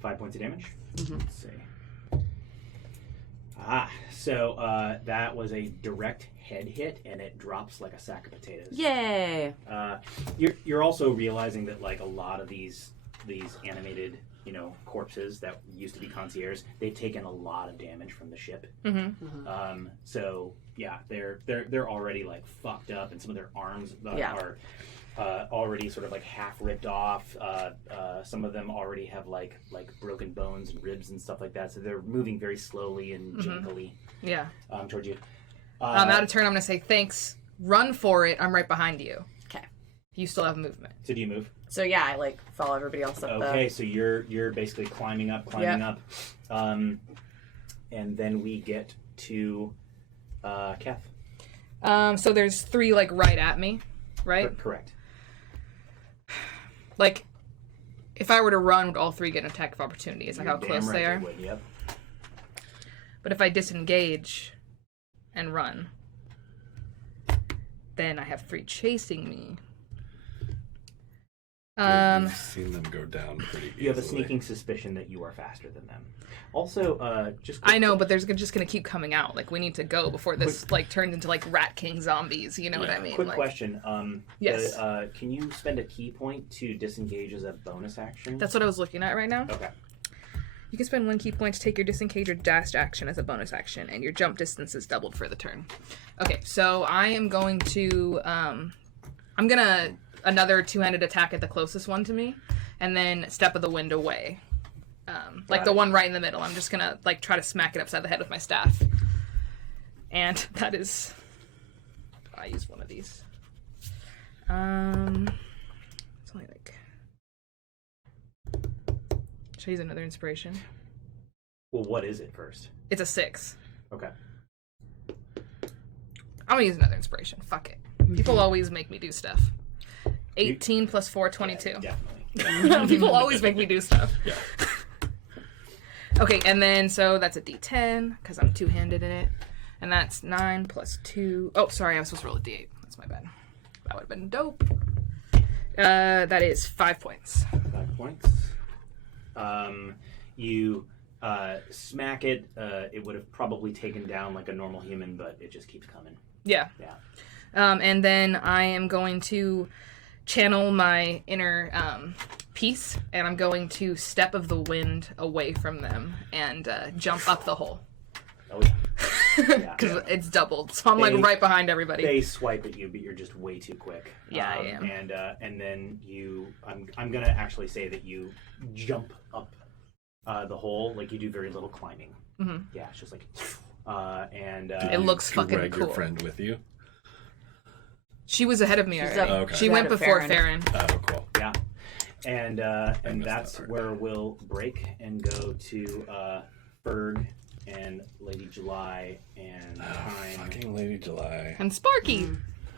5 points of damage. Mhm. Let's see. So that was a direct head hit, and it drops like a sack of potatoes. Yay! You're also realizing that like a lot of these animated corpses that used to be concierges, they've taken a lot of damage from the ship. Mm-hmm. So yeah, they're already like fucked up, and some of their arms are already sort of like half ripped off. Some of them already have like broken bones and ribs and stuff like that. So they're moving very slowly and jinkily Yeah. towards you. I'm out of turn. I'm going to say thanks. Run for it. I'm right behind you. Okay. You still have movement. So do you move? So yeah, I like follow everybody else up. Okay, so you're basically climbing up, and then we get to Keth. So there's 3 like right at me, right? Correct. Like, if I were to run, would all 3 get an attack of opportunity? Is that how You're close damn they right are? would, yep. But if I disengage and run, then I have 3 chasing me. We've seen them go down pretty easily. You have a sneaking suspicion that you are faster than them. Also, just I know, but there's just gonna keep coming out. Like, we need to go before this like turns into like Rat King zombies. You know what I mean? Quick Like, question. Yes. Can you spend a key point to disengage as a bonus action? That's what I was looking at right now. Okay. You can spend 1 key point to take your disengage or dash action as a bonus action, and your jump distance is doubled for the turn. Okay, so I am going to another 2-handed attack at the closest one to me, and then step of the wind away. Like the one right in the middle. I'm just gonna like try to smack it upside the head with my staff. And that is, I used one of these. It's only like, should I use another inspiration? Well, what is it first? It's a 6. Okay. I'm gonna use another inspiration. Fuck it. People always make me do stuff. 18 plus 4, 22. Yeah, definitely. People always make me do stuff. Yeah. Okay, and then so that's a D10 because I'm 2-handed in it, and that's 9 plus 2. Oh, sorry, I was supposed to roll a D8. That's my bad. That would have been dope. That is 5 points. 5 points. You smack it. It would have probably taken down like a normal human, but it just keeps coming. Yeah. Yeah. And then I am going to channel my inner peace, and I'm going to step of the wind away from them and jump up the hole. Oh yeah. Yeah. Because it's doubled, so I'm like right behind everybody. They swipe at you, but you're just way too quick. Yeah, I am. And then I'm gonna actually say that you jump up the hole like you do very little climbing. Mm-hmm. Yeah, it's just like, it looks fucking drag cool. your friend with you. She was ahead of me already. Okay. She went before Faerynn. Oh, cool. yeah, and that's where we'll break and go to Fearg and Lady July and Time Fucking Lady July. And Sparky.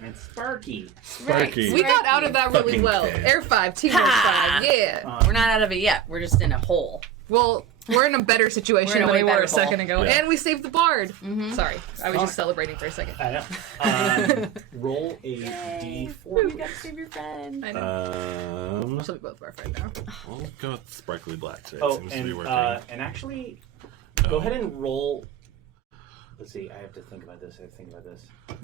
and Sparky. Sparky. We got out of that really Fucking well. Keth. Air 5, Teamwork 5, yeah. We're not out of it yet. We're just in a hole. Well, we're in a better situation We're in a than way we were better a second ago. Yeah. And we saved the bard. Sorry, I was just celebrating for a second. I know. Roll a d4. You gotta save your friend. I know. So we both barf right now. We'll go with sparkly black today. Oh, Seems to be and working. and actually, go ahead and roll. Let's see. I have to think about this.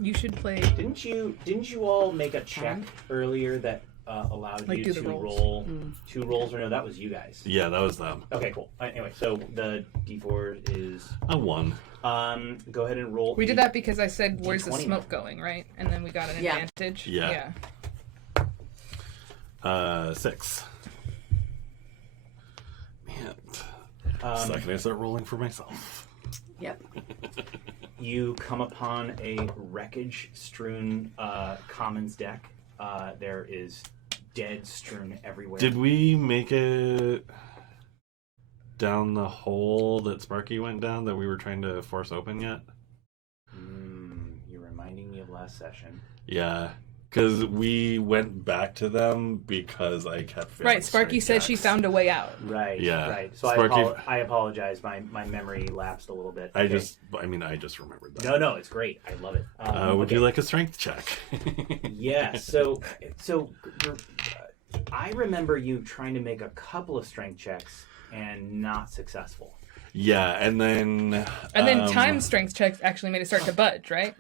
You should play. Didn't you all make a check earlier that allowed Like, you do the to rolls. roll 2 rolls? Or no, that was you guys. Yeah, that was them. Okay, cool. Anyway, so the d4 is A 1. go ahead and roll. We did that because I said, "Where's the D20 smoke going?" Right, and then we got an Yeah. advantage. Yeah. 6. Man. Second I start rolling for myself. Yep. You come upon a wreckage strewn commons deck. There is dead strewn everywhere. Did we make it down the hole that Sparky went down that we were trying to force open yet? You're reminding me of last session. Yeah. Because we went back to them because I kept failing Right. Sparky strength said she checks. found a way out. Right. Yeah. Right. So Sparky- I apologize. My memory lapsed a little bit. I Okay. just remembered that. No, it's great. I love it. Would okay. you like a strength check? Yeah. So you're, I remember you trying to make a couple of strength checks and not successful. Yeah, and then Time strength checks actually made it start to budge, right?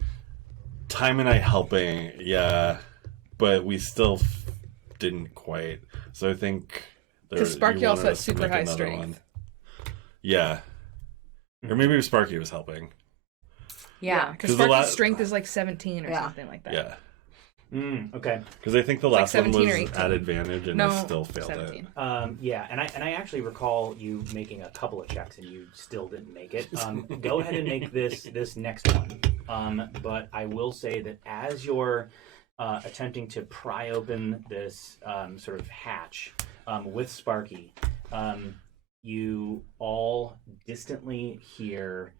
Time and I helping, yeah, but we still didn't quite. So I think Because Sparky also has super high strength. Yeah, or maybe Sparky was helping. Yeah. Because 'Cause the Sparky's la- strength is like 17 or Yeah. something like that. Yeah, Okay. because I think the It's like last one 17 or was 18. at advantage and No, I still failed 17. it. Yeah, and I actually recall you making a couple of checks and you still didn't make it. Go ahead and make this next one. But I will say that as you're attempting to pry open this sort of hatch with Sparky, you all distantly hear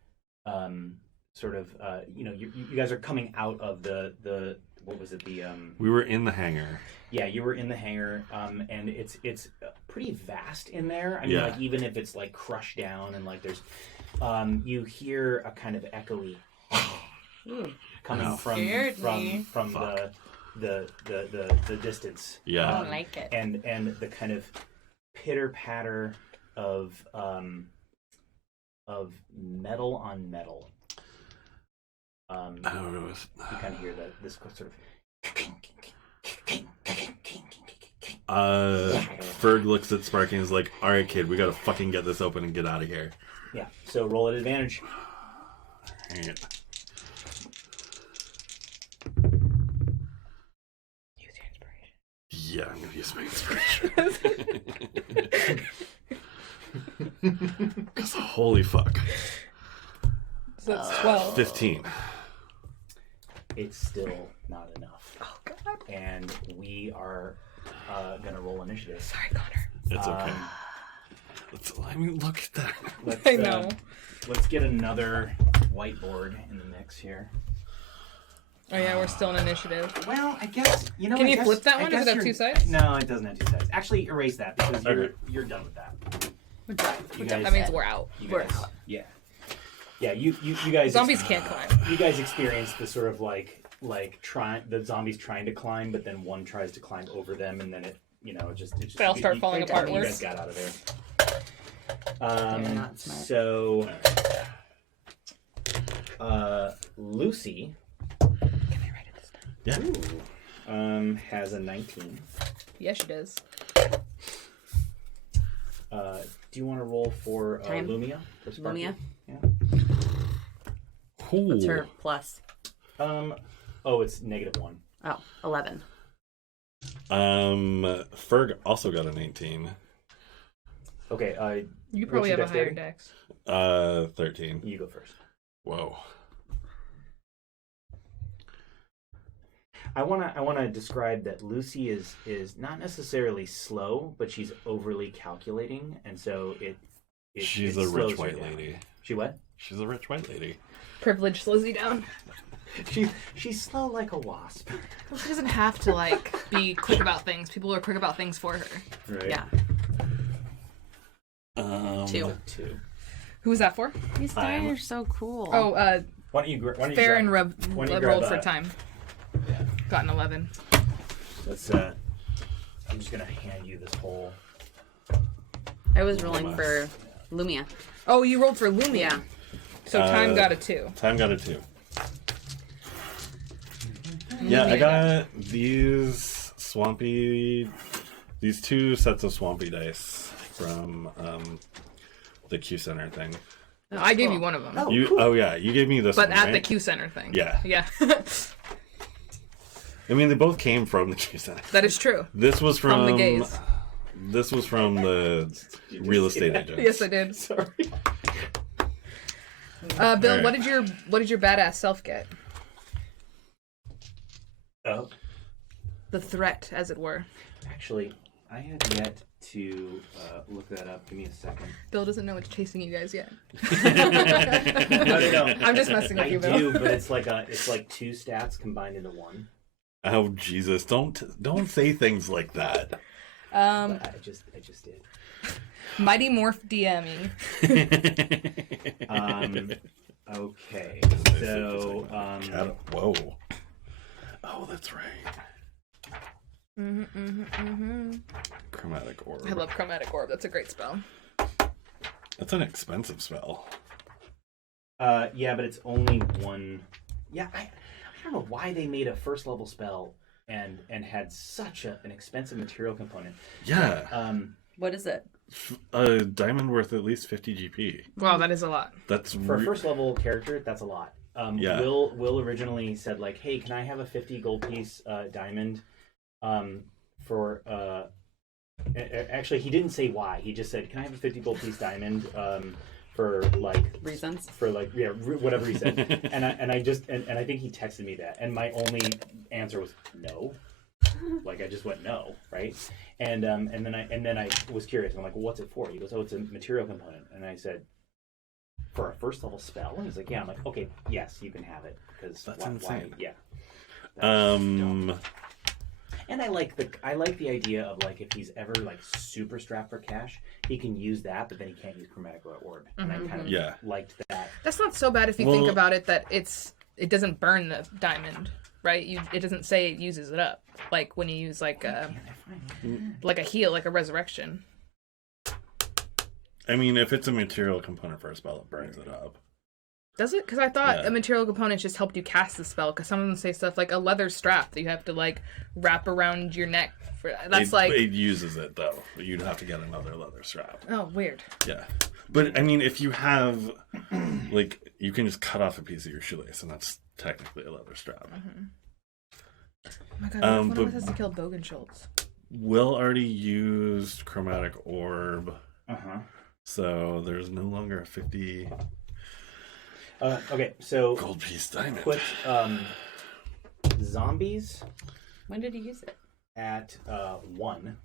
sort of you guys are coming out of the what was it, the We were in the hangar. yeah, you were in the hangar, and it's pretty vast in there. I mean, Yeah. like even if it's like crushed down and like there's, you hear a kind of echoey coming Oh, from scared me. the distance. Yeah. I don't like it. And the kind of pitter patter of metal on metal. I don't know. You kind of hear this sort of. Fearg looks at Sparky and is like, "All right, kid, we gotta fucking get this open and get out of here." Yeah. So roll at advantage. Hang it. Use your inspiration. Yeah, I'm gonna use my inspiration. Because holy fuck. So that's 12. 15. It's still not enough. Oh, God. And we are gonna roll initiative. Sorry, Connor. It's okay. I mean, look at that. Let's, I know. Let's get another whiteboard in the mix here. Oh, yeah, we're still in initiative. Well, I guess Can you flip that one? Does it have 2 sides? No, it doesn't have 2 sides. Actually, erase that because Okay. you're done with that. We're done. You guys- That means we're out. You We're guys, out. yeah, you guys. Zombies can't climb. You guys experienced the sort of like the zombies trying to climb, but then one tries to climb over them, and then it just They all start falling apart You worse. guys got out of there. They're not smart. So, Lucy. Can I write it this time? Yeah. Has a 19. Yes, she does. Do you want to roll for Lumia? For Sparky? Lumia? Yeah. Cool. What's her plus? It's -1. Oh, 11. Fearg also got an 18. Okay. You probably have what's a your higher dexterity? dex. 13. You go first. Whoa. I wanna describe that Lucy is not necessarily slow, but she's overly calculating, and so She's it a slows rich her white down. lady. She what? She's a rich white lady. Privilege slows you down. She's slow like a wasp. Well, she doesn't have to like be quick about things. People are quick about things for her. Right. Yeah. 2. 2. Who was that for? These guys are so cool. Oh, Why don't you Faerynn grab rolled for time. Yeah. Got an 11. Let's. I'm just gonna hand you this whole. I was rolling for Lumia. Oh, you rolled for Lumia. Yeah. So time got a 2. Time got a 2. Yeah, I got these these 2 sets of swampy dice from the Q Center thing. I gave you one of them. Oh, You, cool. oh yeah, you gave me this But one, at right? the Q Center thing. Yeah. Yeah. I mean, they both came from the Q Center. That is true. This was From the gays. This was from the real estate agent. Yes, I did. Sorry. Bill, Alright. what did your badass self get? Oh, The threat, as it were. actually, I have yet to look that up. Give me a second. Bill doesn't know it's chasing you guys yet. No. I'm just messing with I you, Bill. do, but it's like 2 stats combined into 1. Oh Jesus! Don't say things like that. But I just did. Mighty Morph DMing. Okay. So Whoa. Oh, that's right. Chromatic orb. I love Chromatic Orb. That's a great spell. That's an expensive spell. yeah, but it's only 1. Yeah, I don't know why they made a first level spell and had such an expensive material component. Yeah. What is it? A diamond worth at least 50 GP. Wow, that is a lot. That's For a first level character, that's a lot. Yeah. Will originally said like, "Hey, can I have a 50 gold piece diamond?" For actually, he didn't say why. He just said, "Can I have a 50 gold piece diamond?" For like Reasons. For like whatever he said. and I think he texted me that, and my only answer was no. Like I just went no, right? And then I was curious. I'm like, well, what's it for? He goes, oh, it's a material component. And I said, for a first level spell? And he's like, yeah. I'm like, okay, yes, you can have it because That's insane. Yeah. That's dumb. And I like the idea of like if he's ever like super strapped for cash, he can use that, but then he can't use chromatic orb. And I kind of liked that. That's not so bad if you think about it. That it doesn't burn the diamond, right? It doesn't say it uses it up. Like when you use like a heal, like a resurrection. I mean, if it's a material component for a spell, it burns it up. Does it? Because I thought a material component just helped you cast the spell. Because some of them say stuff like a leather strap that you have to like wrap around your neck. It uses it though. You'd have to get another leather strap. Oh, weird. Yeah, but I mean, if you have like, you can just cut off a piece of your shoelace, and that's technically a leather strap. Mm-hmm. Oh my god! One of us has to kill Bogenschultz. Will already used chromatic orb. Uh-huh. So there's no longer a 50. Okay, so Gold piece diamond. put zombies When did he use it? at 1,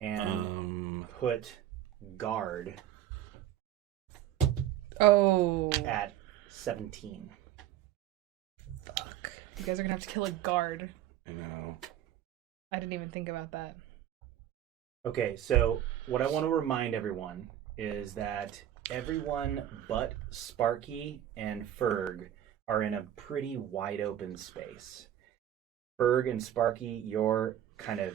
and put guard at 17. Fuck! You guys are gonna have to kill a guard. I know. I didn't even think about that. Okay, so what I want to remind everyone is that everyone but Sparky and Fearg are in a pretty wide open space. Fearg and Sparky, you're kind of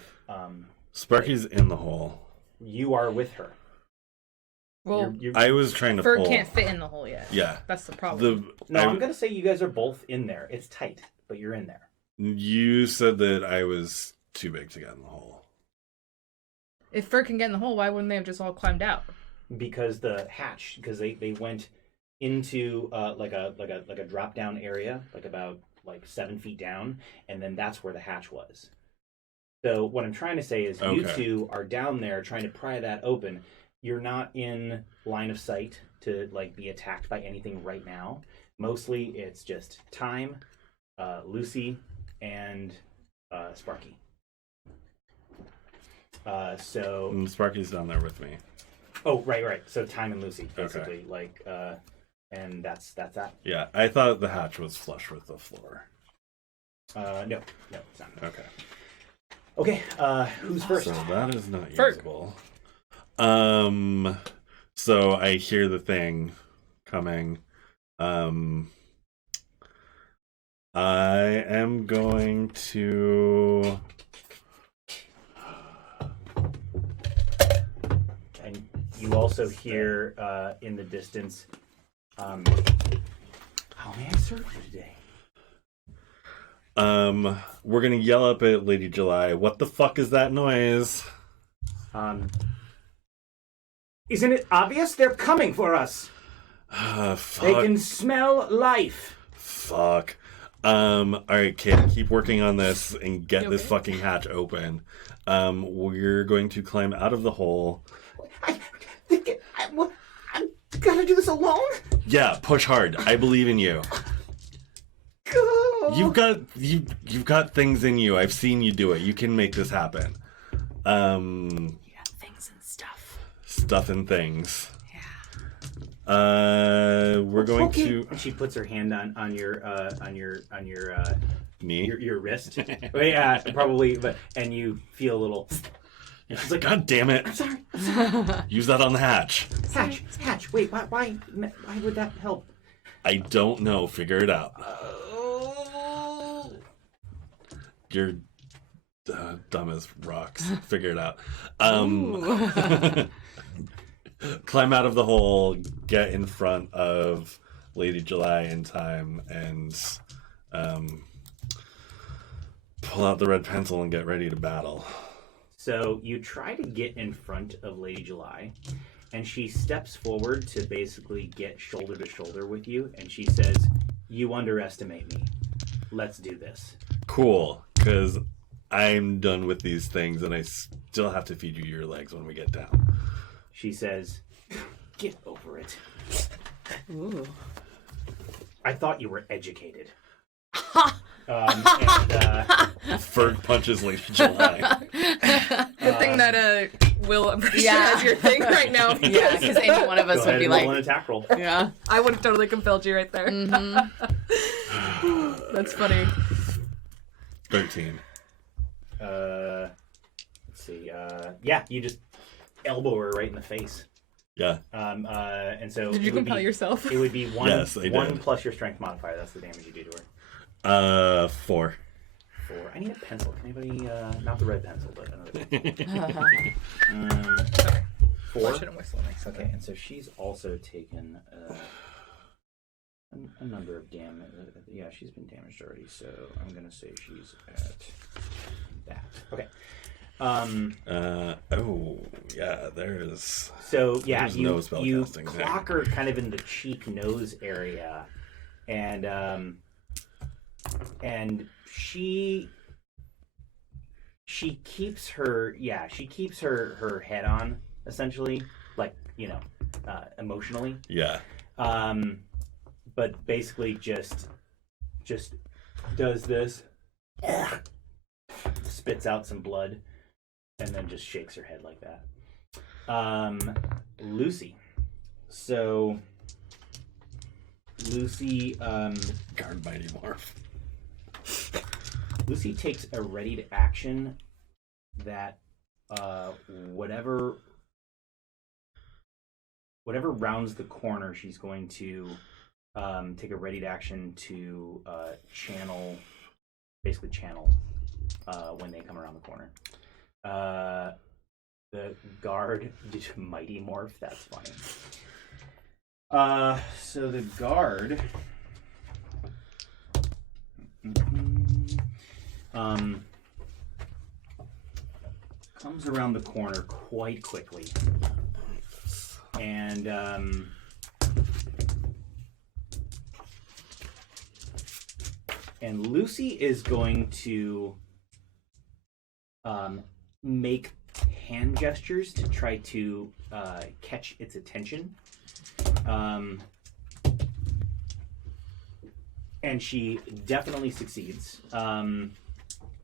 Sparky's in the hole. you are with her. Well, I was trying to Fearg pull. can't fit in the hole yet. Yeah. That's the problem. I'm gonna say you guys are both in there. It's tight, but you're in there. You said that I was too big to get in the hole. If Fearg can get in the hole, why wouldn't they have just all climbed out? Because they went into like a drop down area, like about 7 feet down, and then that's where the hatch was. So what I'm trying to say is, you two are down there trying to pry that open. You're not in line of sight to be attacked by anything right now. Mostly, it's just Time, Lucy, and Sparky. Sparky's down there with me. Oh, right. So Time and Lucy, basically, and that's that. Yeah, I thought the hatch was flush with the floor. No, it's not. Okay. Okay, who's first? So that is not Fearg. usable. So I hear the thing coming. I am going to. And you also hear in the distance, how may I serve you today? We're gonna yell up at Lady July. What the fuck is that noise? Isn't it obvious? They're coming for us. Fuck. They can smell life. Fuck. Alright, Kate, keep working on this and get this Okay. fucking hatch open. We're going to climb out of the hole. I'm gonna do this alone? Yeah, push hard. I believe in you. Go. You've got things in you. I've seen you do it. You can make this happen. Yeah, things and stuff. Stuff and things. Yeah. We're going to And she puts her hand on your knee. your wrist. Well, yeah, probably. And you feel a little. She's like, God damn it! I'm sorry. Use that on the hatch. Hatch. Wait, why would that help? I don't know. Figure it out. You're dumb as rocks. Figure it out. Climb out of the hole, get in front of Lady July in time, and pull out the red pencil and get ready to battle. So you try to get in front of Lady July, and she steps forward to basically get shoulder to shoulder with you, and she says, "You underestimate me. Let's do this." Cool, because I'm done with these things, and I still have to feed you your legs when we get down. She says, "Get over it. Ooh. I thought you were educated." Fearg punches Lady July. Good thing that Will appreciate Yeah. as your thing right now. Yeah, because any one of Go us ahead would be and roll like, an attack roll. yeah. I would have totally compelled you right there. Mm-hmm. That's funny. 13. Let's see. Yeah, you just elbow her right in the face. Yeah. And so Did you it would compel be, yourself? It would be one. Yes, I did. 1 plus your strength modifier. That's the damage you do to her. 4. 4. I need a pencil. Can anybody? Not the red pencil, but another pencil. Okay. 4. I shouldn't whistle next. Okay, and so she's also taken a number of damage. Yeah, she's been damaged already, so I'm gonna say she's at that. Okay. Oh, yeah, there's... So yeah, There's no you spellcasting clock her kind of in the cheek nose area, and she keeps her her head on, essentially, like, emotionally. Yeah. But basically just does this, spits out some blood, and then just shakes her head like that. Lucy. So Lucy Guard Mighty Morph. Lucy takes a ready to action that whatever rounds the corner, she's going to take a ready to action to channel when they come around the corner. The guard did Mighty Morph. That's funny. So the guard. comes around the corner quite quickly. And Lucy is going to make hand gestures to try to catch its attention. And she definitely succeeds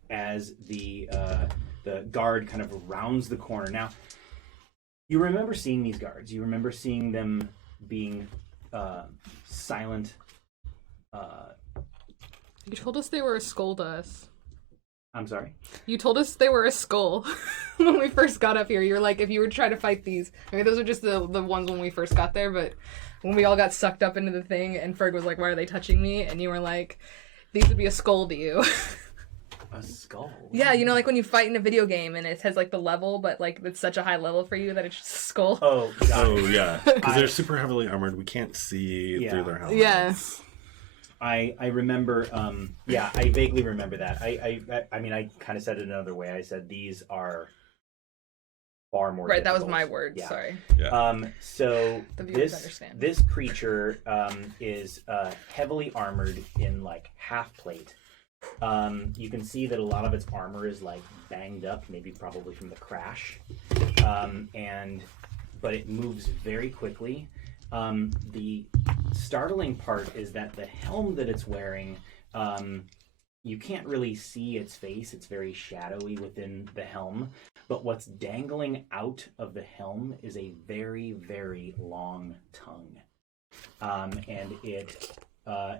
as the guard kind of rounds the corner. Now, you remember seeing these guards. You remember seeing them being silent. You told us they were a skull to us. I'm sorry? You told us they were a skull when we first got up here. You were like, if you were trying to fight these... I mean, those are just the ones when we first got there, but when we all got sucked up into the thing, and Fearg was like, why are they touching me? And you were like, these would be a skull to you. A skull? Yeah, you know, like when you fight in a video game, and it has, like, the level, but, like, it's such a high level for you that it's just a skull. Oh, God. Oh, yeah. Because they're super heavily armored. We can't see through their helmets. Yeah. I remember, I vaguely remember that. I mean, I kind of said it another way. I said these are far more Right, that was difficult. my word, Yeah. sorry. Yeah. So The viewers understand. this creature is heavily armored in, like, half plate. You can see that a lot of its armor is, like, banged up, maybe probably from the crash. But it moves very quickly. The startling part is that the helm that it's wearing, you can't really see its face. It's very shadowy within the helm. But what's dangling out of the helm is a very, very long tongue. And it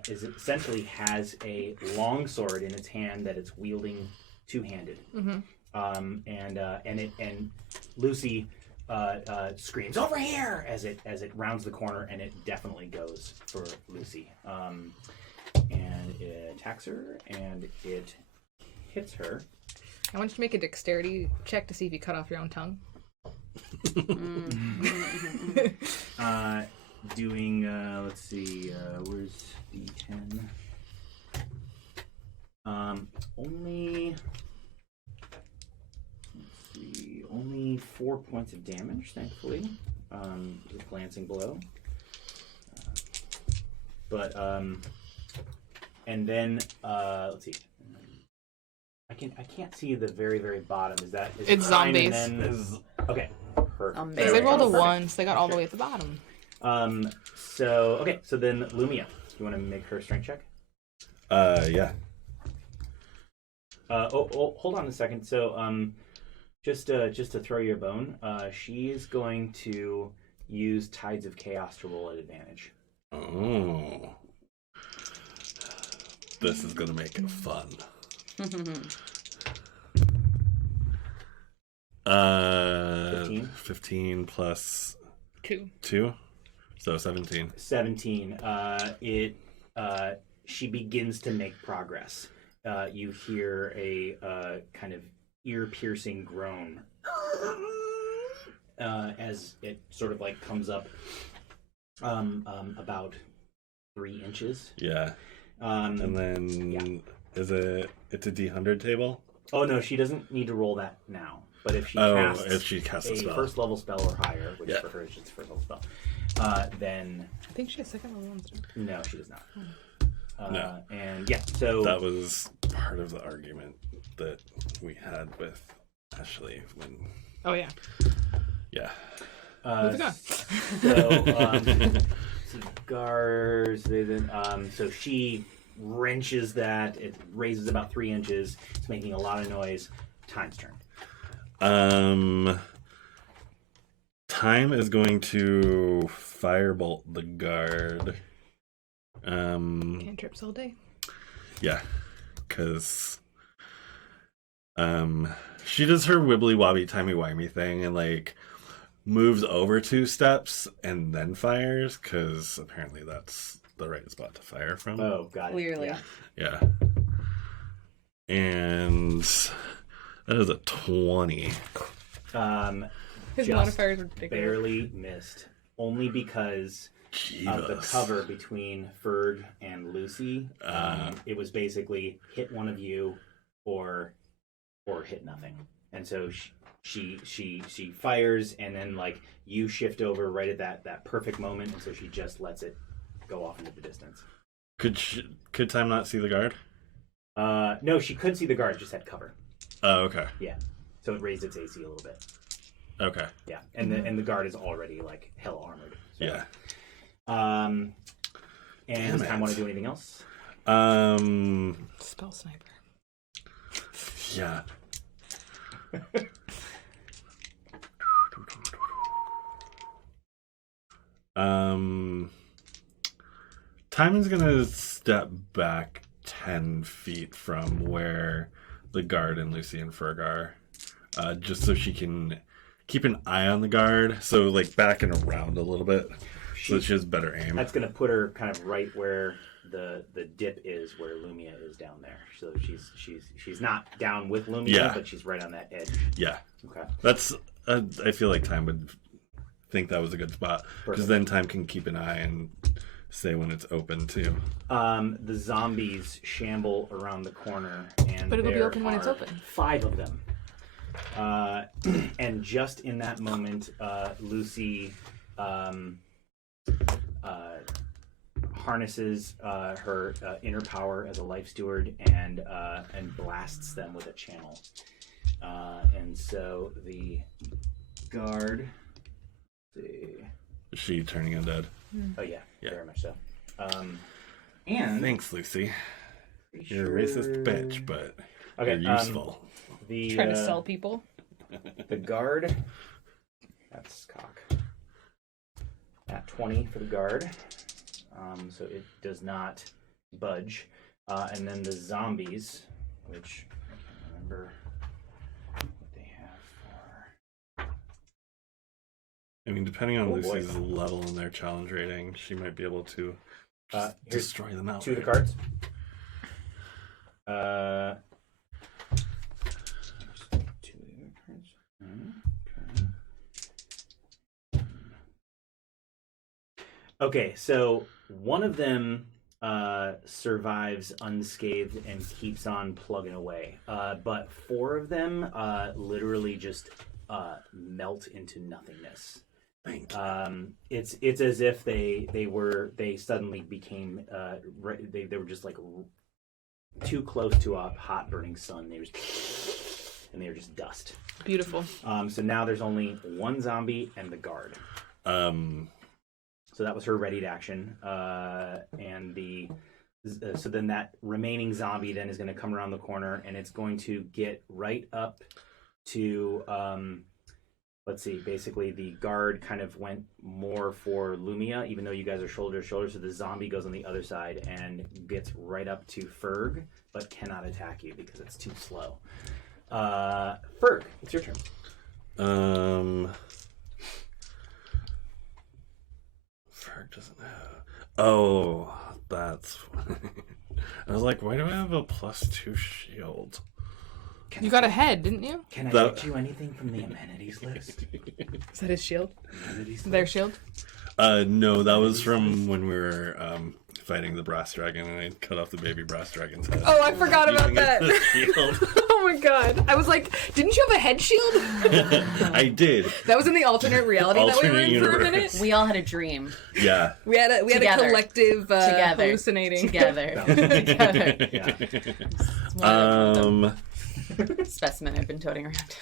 essentially has a long sword in its hand that it's wielding two-handed. Mm-hmm. And Lucy screams over here as it rounds the corner, and it definitely goes for Lucy. And it attacks her, and it hits her. I want you to make a dexterity check to see if you cut off your own tongue. Doing let's see, where's D10? Only 4 points of damage, thankfully. With a glancing blow. And then let's see. I can't see the very, very bottom. Is It's time zombies. And then, okay. Perfect. Because they rolled a 1, so they got all the way at the bottom. So then Lumia, you want to make her strength check? Yeah. Hold on a second. So, just to throw you a bone, she is going to use Tides of Chaos to roll at advantage. Oh. This is going to make it fun. 15 plus 2, so 17. 17. She begins to make progress. You hear a kind of ear-piercing groan as it sort of like comes up about 3 inches. Yeah. And then it's a D100 table? Oh no, she doesn't need to roll that now. But if she casts a spell. first level spell or higher, which for her is just first level spell, then I think she has second level ones. no, she does not. No. And yeah, so That was part of the argument that we had with Ashley when... Oh, yeah. Yeah. Moving on. So, cigars. So she wrenches that. It raises about 3 inches. It's making a lot of noise. Time's turn. Time is going to firebolt the guard. Cantrips all day. Yeah, because she does her wibbly wobbly timey wimey thing and like moves over 2 steps and then fires because apparently that's the right spot to fire from. Oh, got it. Clearly. Yeah. Yeah, and that is a 20. His Just modifiers are ridiculous. barely missed. Only because of the Jeebus. cover between Fearg and Lucy. It was basically hit one of you or hit nothing. and so she fires, and then like you shift over right at that perfect moment, and so she just lets it go off into the distance. Could Time not see the guard? No, she could see the guard, just had cover. Oh, okay. Yeah, so it raised its AC a little bit. Okay. Yeah, and the guard is already like hell armored. So. Yeah. And does Time want to do anything else? Spell sniper. Yeah. Time is gonna step back 10 feet from where the guard and Lucy and Fearg are, just so she can keep an eye on the guard. So like backing around a little bit, so that she has better aim. That's gonna put her kind of right where the dip is, where Lumia is down there. So she's not down with Lumia, Yeah. but she's right on that edge. Yeah. Okay. That's I feel like Time would think that was a good spot, because then Time can keep an eye and say when it's open too. The zombies shamble around the corner, and But it'll be there open when it's are open. 5 of them. And just in that moment, Lucy harnesses her inner power as a life steward and blasts them with a channel. And so the guard. Let's see. Is she turning undead? Oh yeah, Yeah. very much so. And Thanks, Lucy. pretty You're a racist bitch, but Okay, you're useful. The Trying to sell people. the guard. That's cock. At 20 for the guard. So it does not budge. And then the zombies, which I can't remember what they have for. I mean, depending on Oh, boy. Lucy's level and their challenge rating, she might be able to just Here's destroy them out. 2 of the cards. Two of the cards. Okay, so one of them survives unscathed and keeps on plugging away, but 4 of them literally just melt into nothingness. Thank you. It's as if they suddenly became they were just like too close to a hot burning sun. They were just dust. Beautiful. So now there's only 1 zombie and the guard. So that was her readied action, and so then that remaining zombie then is going to come around the corner, and it's going to get right up to let's see. Basically, the guard kind of went more for Lumia, even though you guys are shoulder to shoulder. So the zombie goes on the other side and gets right up to Fearg, but cannot attack you because it's too slow. Fearg, it's your turn. Fearg doesn't have. Oh, that's. I was like, why do I have a +2 shield? You got a head, didn't you? Can I That- get you anything from the amenities list? Is that his shield? Amenities Their list? shield? No, that was from when we were fighting the brass dragon, and I cut off the baby brass dragon's head. Oh, I forgot about Using it that. as a shield. Oh my god. I was like, didn't you have a head shield? I did. That was in the alternate reality that we were in Alternate for a minute. universe. We all had a dream Yeah. We had a Together. collective Together. hallucinating. together. Together. Yeah. It's one of the specimen I've been toting around.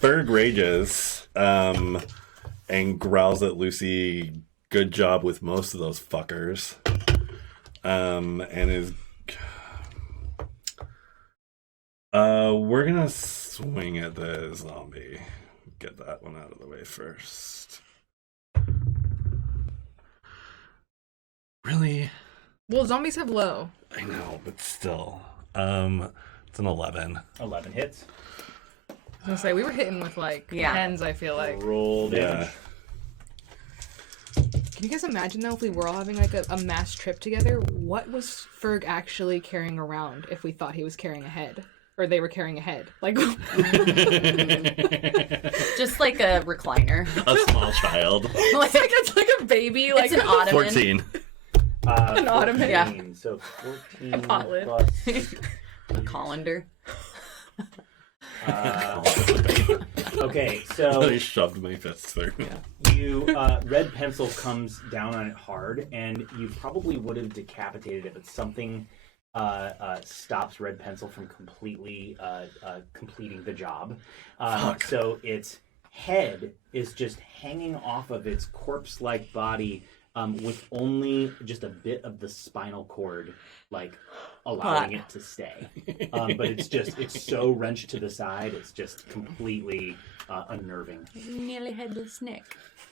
Fearg rages and growls at Lucy. Good job with most of those fuckers. And is. We're gonna swing at the zombie. Get that one out of the way first. Really? Well, zombies have low. I know, but still. It's an 11. 11 hits. I was gonna say, we were hitting with like Yeah. tens, I feel like. Roll damage. Can you guys imagine though if we were all having like a mass trip together? What was Fearg actually carrying around if we thought he was carrying a head? Or they were carrying a head? Like Just like a recliner. A small child. it's like a baby, like It's an ottoman. 14. An ottoman. Yeah. 14, so 14 A pot lid. plus A colander. Okay, so I shoved my fist through. you red pencil comes down on it hard, and you probably would have decapitated it, but something stops red pencil from completely completing the job. So its head is just hanging off of its corpse-like body, with only just a bit of the spinal cord, like, allowing it to stay. But it's so wrenched to the side, it's just completely unnerving. Nearly headless neck.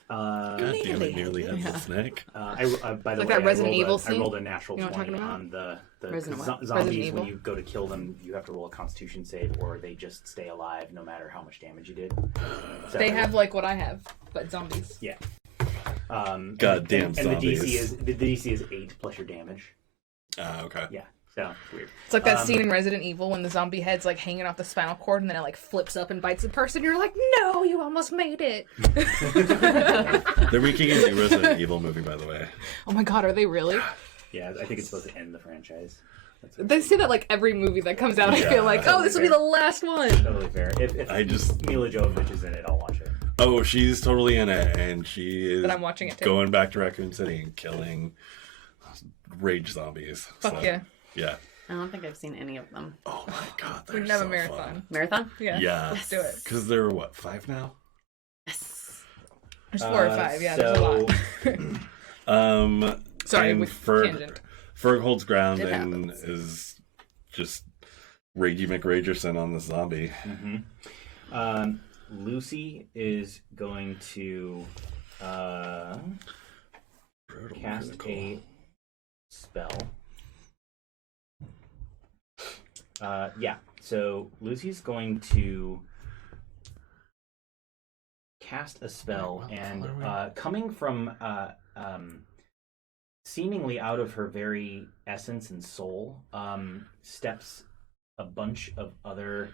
God damn it, nearly had the snake. By the Like way, that Resident Evil I rolled scene? a natural You know what I'm 20 talking on the Resident what? zombies. Resident When Evil? you go to kill them, you have to roll a Constitution save, or they just stay alive no matter how much damage you did. So, They have like what I have, but zombies. yeah. Goddamn and zombies. the DC is 8 plus your damage. Okay. Yeah, so it's weird. It's like that scene in Resident Evil when the zombie head's like hanging off the spinal cord and then it like flips up and bites the person. You're like, no, you almost made it. They're making a new Resident Evil movie, by the way. Oh my god, are they really? Yeah, I think it's supposed to end the franchise. They say that like every movie that comes out. I Yeah, feel like, oh, this will be the last one. Totally fair. If Mila Jovovich is in it, I'll watch it. Oh, she's totally in it, and she is But I'm watching it too. going back to Raccoon City and killing rage zombies. Fuck So, yeah. Yeah. I don't think I've seen any of them. Oh my god, We they're can have so a marathon. fun. Marathon? Yeah. Yeah. Let's do it. Because there are, what, 5 now? Yes. There's 4 or 5. Yeah, there's a lot. Sorry, and with Fearg tangent. holds ground It and happens. is just Ragey McRagerson on the zombie. Lucy is going to cast a spell. So Lucy's going to cast a spell, and coming from seemingly out of her very essence and soul, steps a bunch of other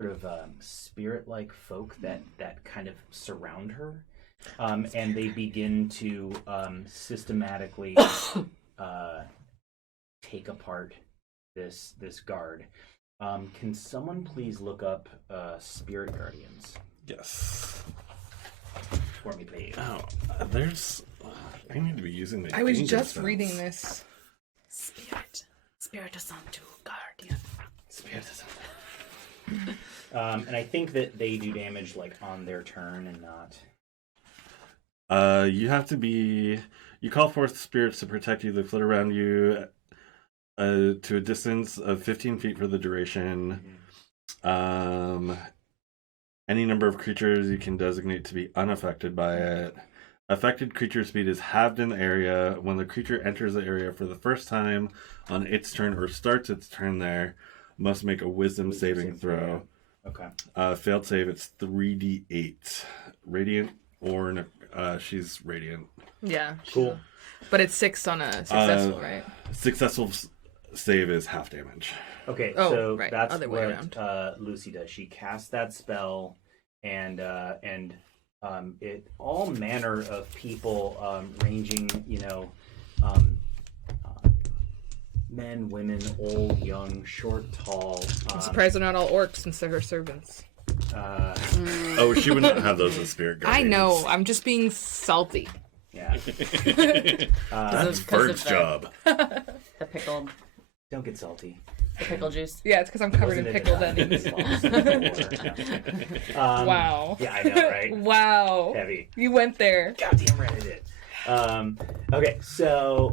sort of spirit-like folk that kind of surround her, and they begin to systematically take apart this guard. Can someone please look up spirit guardians Yes. for me, please? Oh, there's... I need to be using the I was danger just spells. reading this. Spirit. Spirit of Santu, Guardian. Spirit and I think that they do damage like on their turn and not. You have to be... You call forth spirits to protect you. They flit around you to a distance of 15 feet for the duration. Any number of creatures you can designate to be unaffected by it. Affected creature speed is halved in the area. When the creature enters the area for the first time on its turn or starts its turn there, must make a wisdom saving throw. Okay. Failed save, it's 3d8. Radiant or... she's radiant. Yeah. Cool. But it's 6 on a successful, right? Successful save is half damage. Okay, Oh, so right, that's other way what Lucy does. She casts that spell, and it all manner of people, ranging, men, women, old, young, short, tall. I'm surprised they're not all orcs since they're her servants. Oh, she would not have those as spirit guardians. I know. I'm just being salty. Yeah. That's because of Fearg's the- job. The pickled, Don't get salty. the pickle juice. Yeah, it's because I'm covered in Wasn't it pickled enough? onions. Um, Wow. Yeah, I know, right? Wow. Heavy. You went there. Goddamn right I did. Okay, so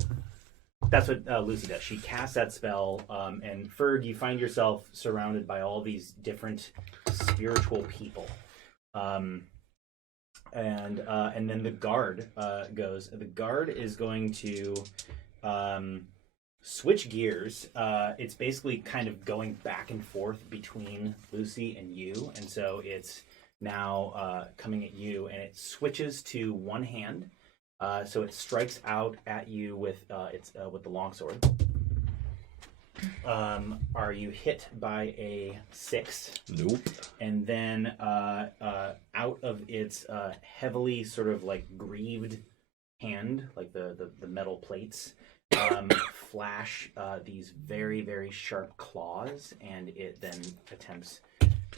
that's what Lucy does. She casts that spell, and Fearg, you find yourself surrounded by all these different spiritual people. And then the guard goes. The guard is going to switch gears. It's basically kind of going back and forth between Lucy and you, and so it's now coming at you, and it switches to one hand. So it strikes out at you with with the longsword. Are you hit by a 6? Nope. And then out of its heavily sort of like greaved hand, like the metal plates, flash these very, very sharp claws, and it then attempts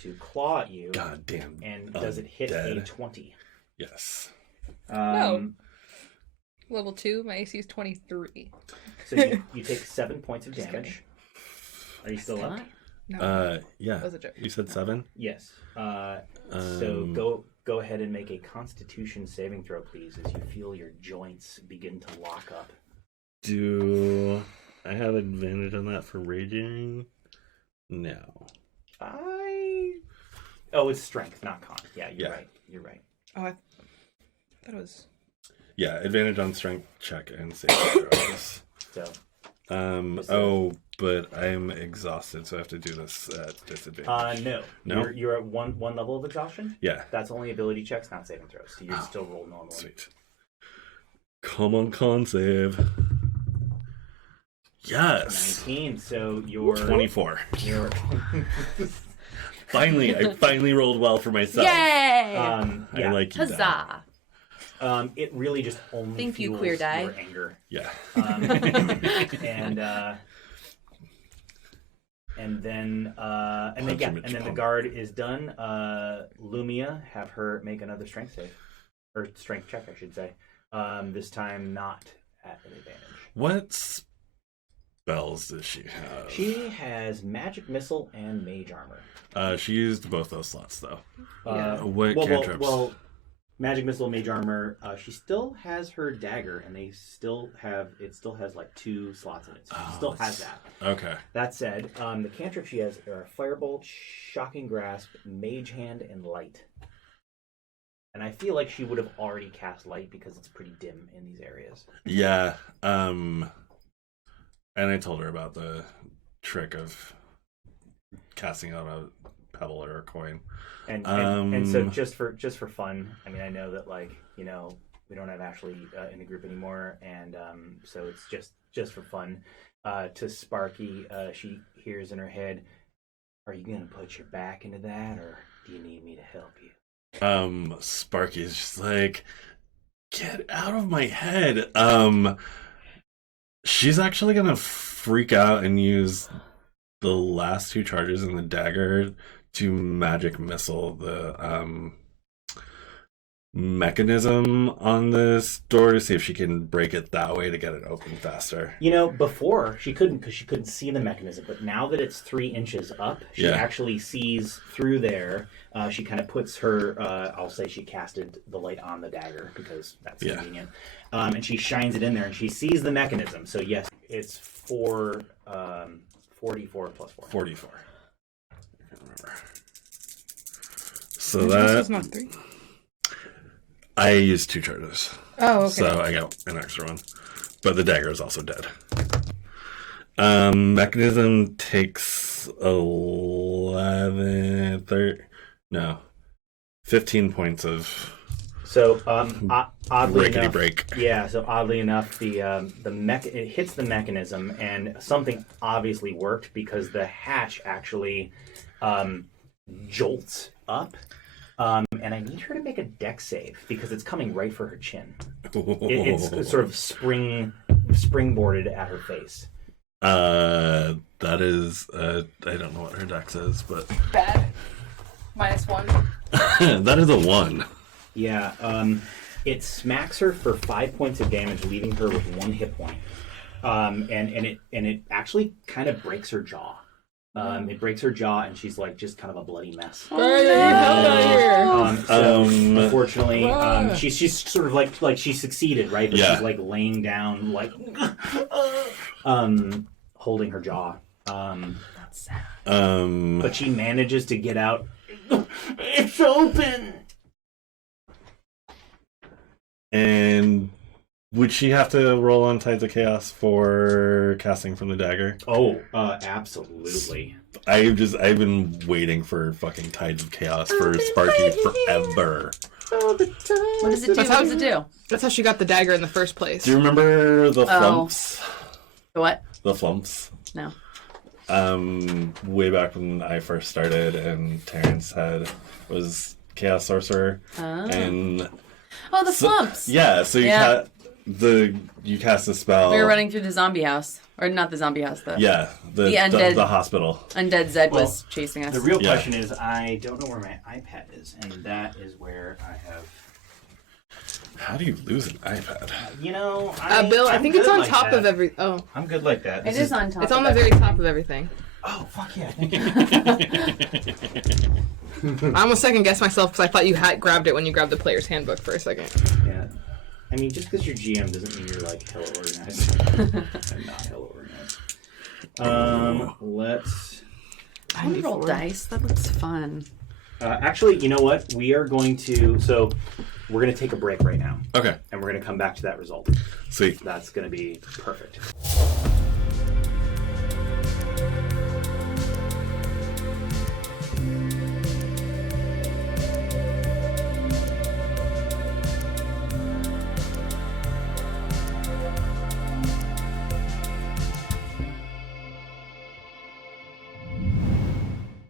to claw at you. God damn. And does it hit dead. a 20? Yes. No. Level 2, my AC is 23. So you take 7 points of damage. Are you still up? No. Yeah. That was a joke. You said 7? Yes. So go ahead and make a Constitution saving throw, please, as you feel your joints begin to lock up. Do I have advantage on that for raging? No. Oh, it's strength, not con. Yeah, you're right. You're right. Oh, I thought it was... Yeah, advantage on strength check and saving throws. So. But I'm exhausted, so I have to do this at disadvantage. No. You're at one level of exhaustion? Yeah. That's only ability checks, not saving throws. So you still roll normally. Sweet. Come on, con save. Yes. 19, so you're... 24. You're... I finally rolled well for myself. Yay! I like you. Huzzah! It really just only Thank you, fuels queer die. your anger. Yeah. And then the guard is done. Lumia, have her make another strength save, or strength check, I should say. This time not at an advantage. What spells does she have? She has magic missile and mage armor. She used both those slots though. What cantrips? Well, magic missile, mage armor. She still has her dagger, and it still has like 2 slots in it. So she still has that. Okay. That said, the cantrip she has are Firebolt, Shocking Grasp, Mage Hand, and Light. And I feel like she would have already cast Light because it's pretty dim in these areas. Yeah. And I told her about the trick of casting out a pebble or a coin. And so just for fun, I mean, I know that we don't have Ashley in the group anymore, and so it's just for fun. To Sparky, she hears in her head, "Are you gonna put your back into that, or do you need me to help you?" Sparky's just like, "Get out of my head." She's actually gonna freak out and use the last 2 charges in the dagger to magic missile the mechanism on this door to see if she can break it that way to get it open faster. Before she couldn't because she couldn't see the mechanism, but now that it's 3 inches up, she actually sees through there. She kind of puts her, I'll say she casted the light on the dagger because that's convenient. And she shines it in there and she sees the mechanism. So yes, it's 44 plus 4. 44. I can't remember. So This is not 3. I used 2 charges. Oh, okay. So I got an extra one. But the dagger is also dead. Mechanism takes 15 points of oddly enough, break. Yeah, so oddly enough, it hits the mechanism, and something obviously worked because the hatch actually jolts up. And I need her to make a dex save because it's coming right for her chin. It's sort of springboarded at her face. That is, I don't know what her dex is, but Bad. -1. that is a 1. Yeah, it smacks her for 5 points of damage, leaving her with 1 hit point. And it actually kind of breaks her jaw. It breaks her jaw, and she's like just kind of a bloody mess. Unfortunately, she's sort of like she succeeded, right? But she's like laying down, like holding her jaw. That's sad. But she manages to get out. It's open. And would she have to roll on Tides of Chaos for casting from the dagger? Oh, absolutely. I've been waiting for fucking Tides of Chaos for Sparky forever. What does it do? What does it do? That's how she got the dagger in the first place. Do you remember the flumps? The what? The flumps. No. Way back when I first started, and Terrence was Chaos Sorcerer, and the flumps. Yeah, so you cast a spell. We were running through the zombie house, Or not the zombie house, though. Yeah, the undead- the hospital. Undead Zed was chasing us. The real Yeah. question is, I don't know where my iPad is, and that is where I have. How do you lose an iPad? You know, Bill, I I'm think it's good on like top that. of every. Oh, I'm good like that. It is on top. it's on of the very everything. top of everything. Oh fuck yeah! Thank you. I almost second guessed myself because I thought you had grabbed it when you grabbed the player's handbook for a second. Yeah. I mean, just because you're GM doesn't mean you're like hella organized. I'm not hella organized. Let's. I want to roll dice. That looks fun. Actually, you know what? We are going to. So, we're going to take a break right now, Okay, and we're going to come back to that result. sweet. That's going to be perfect.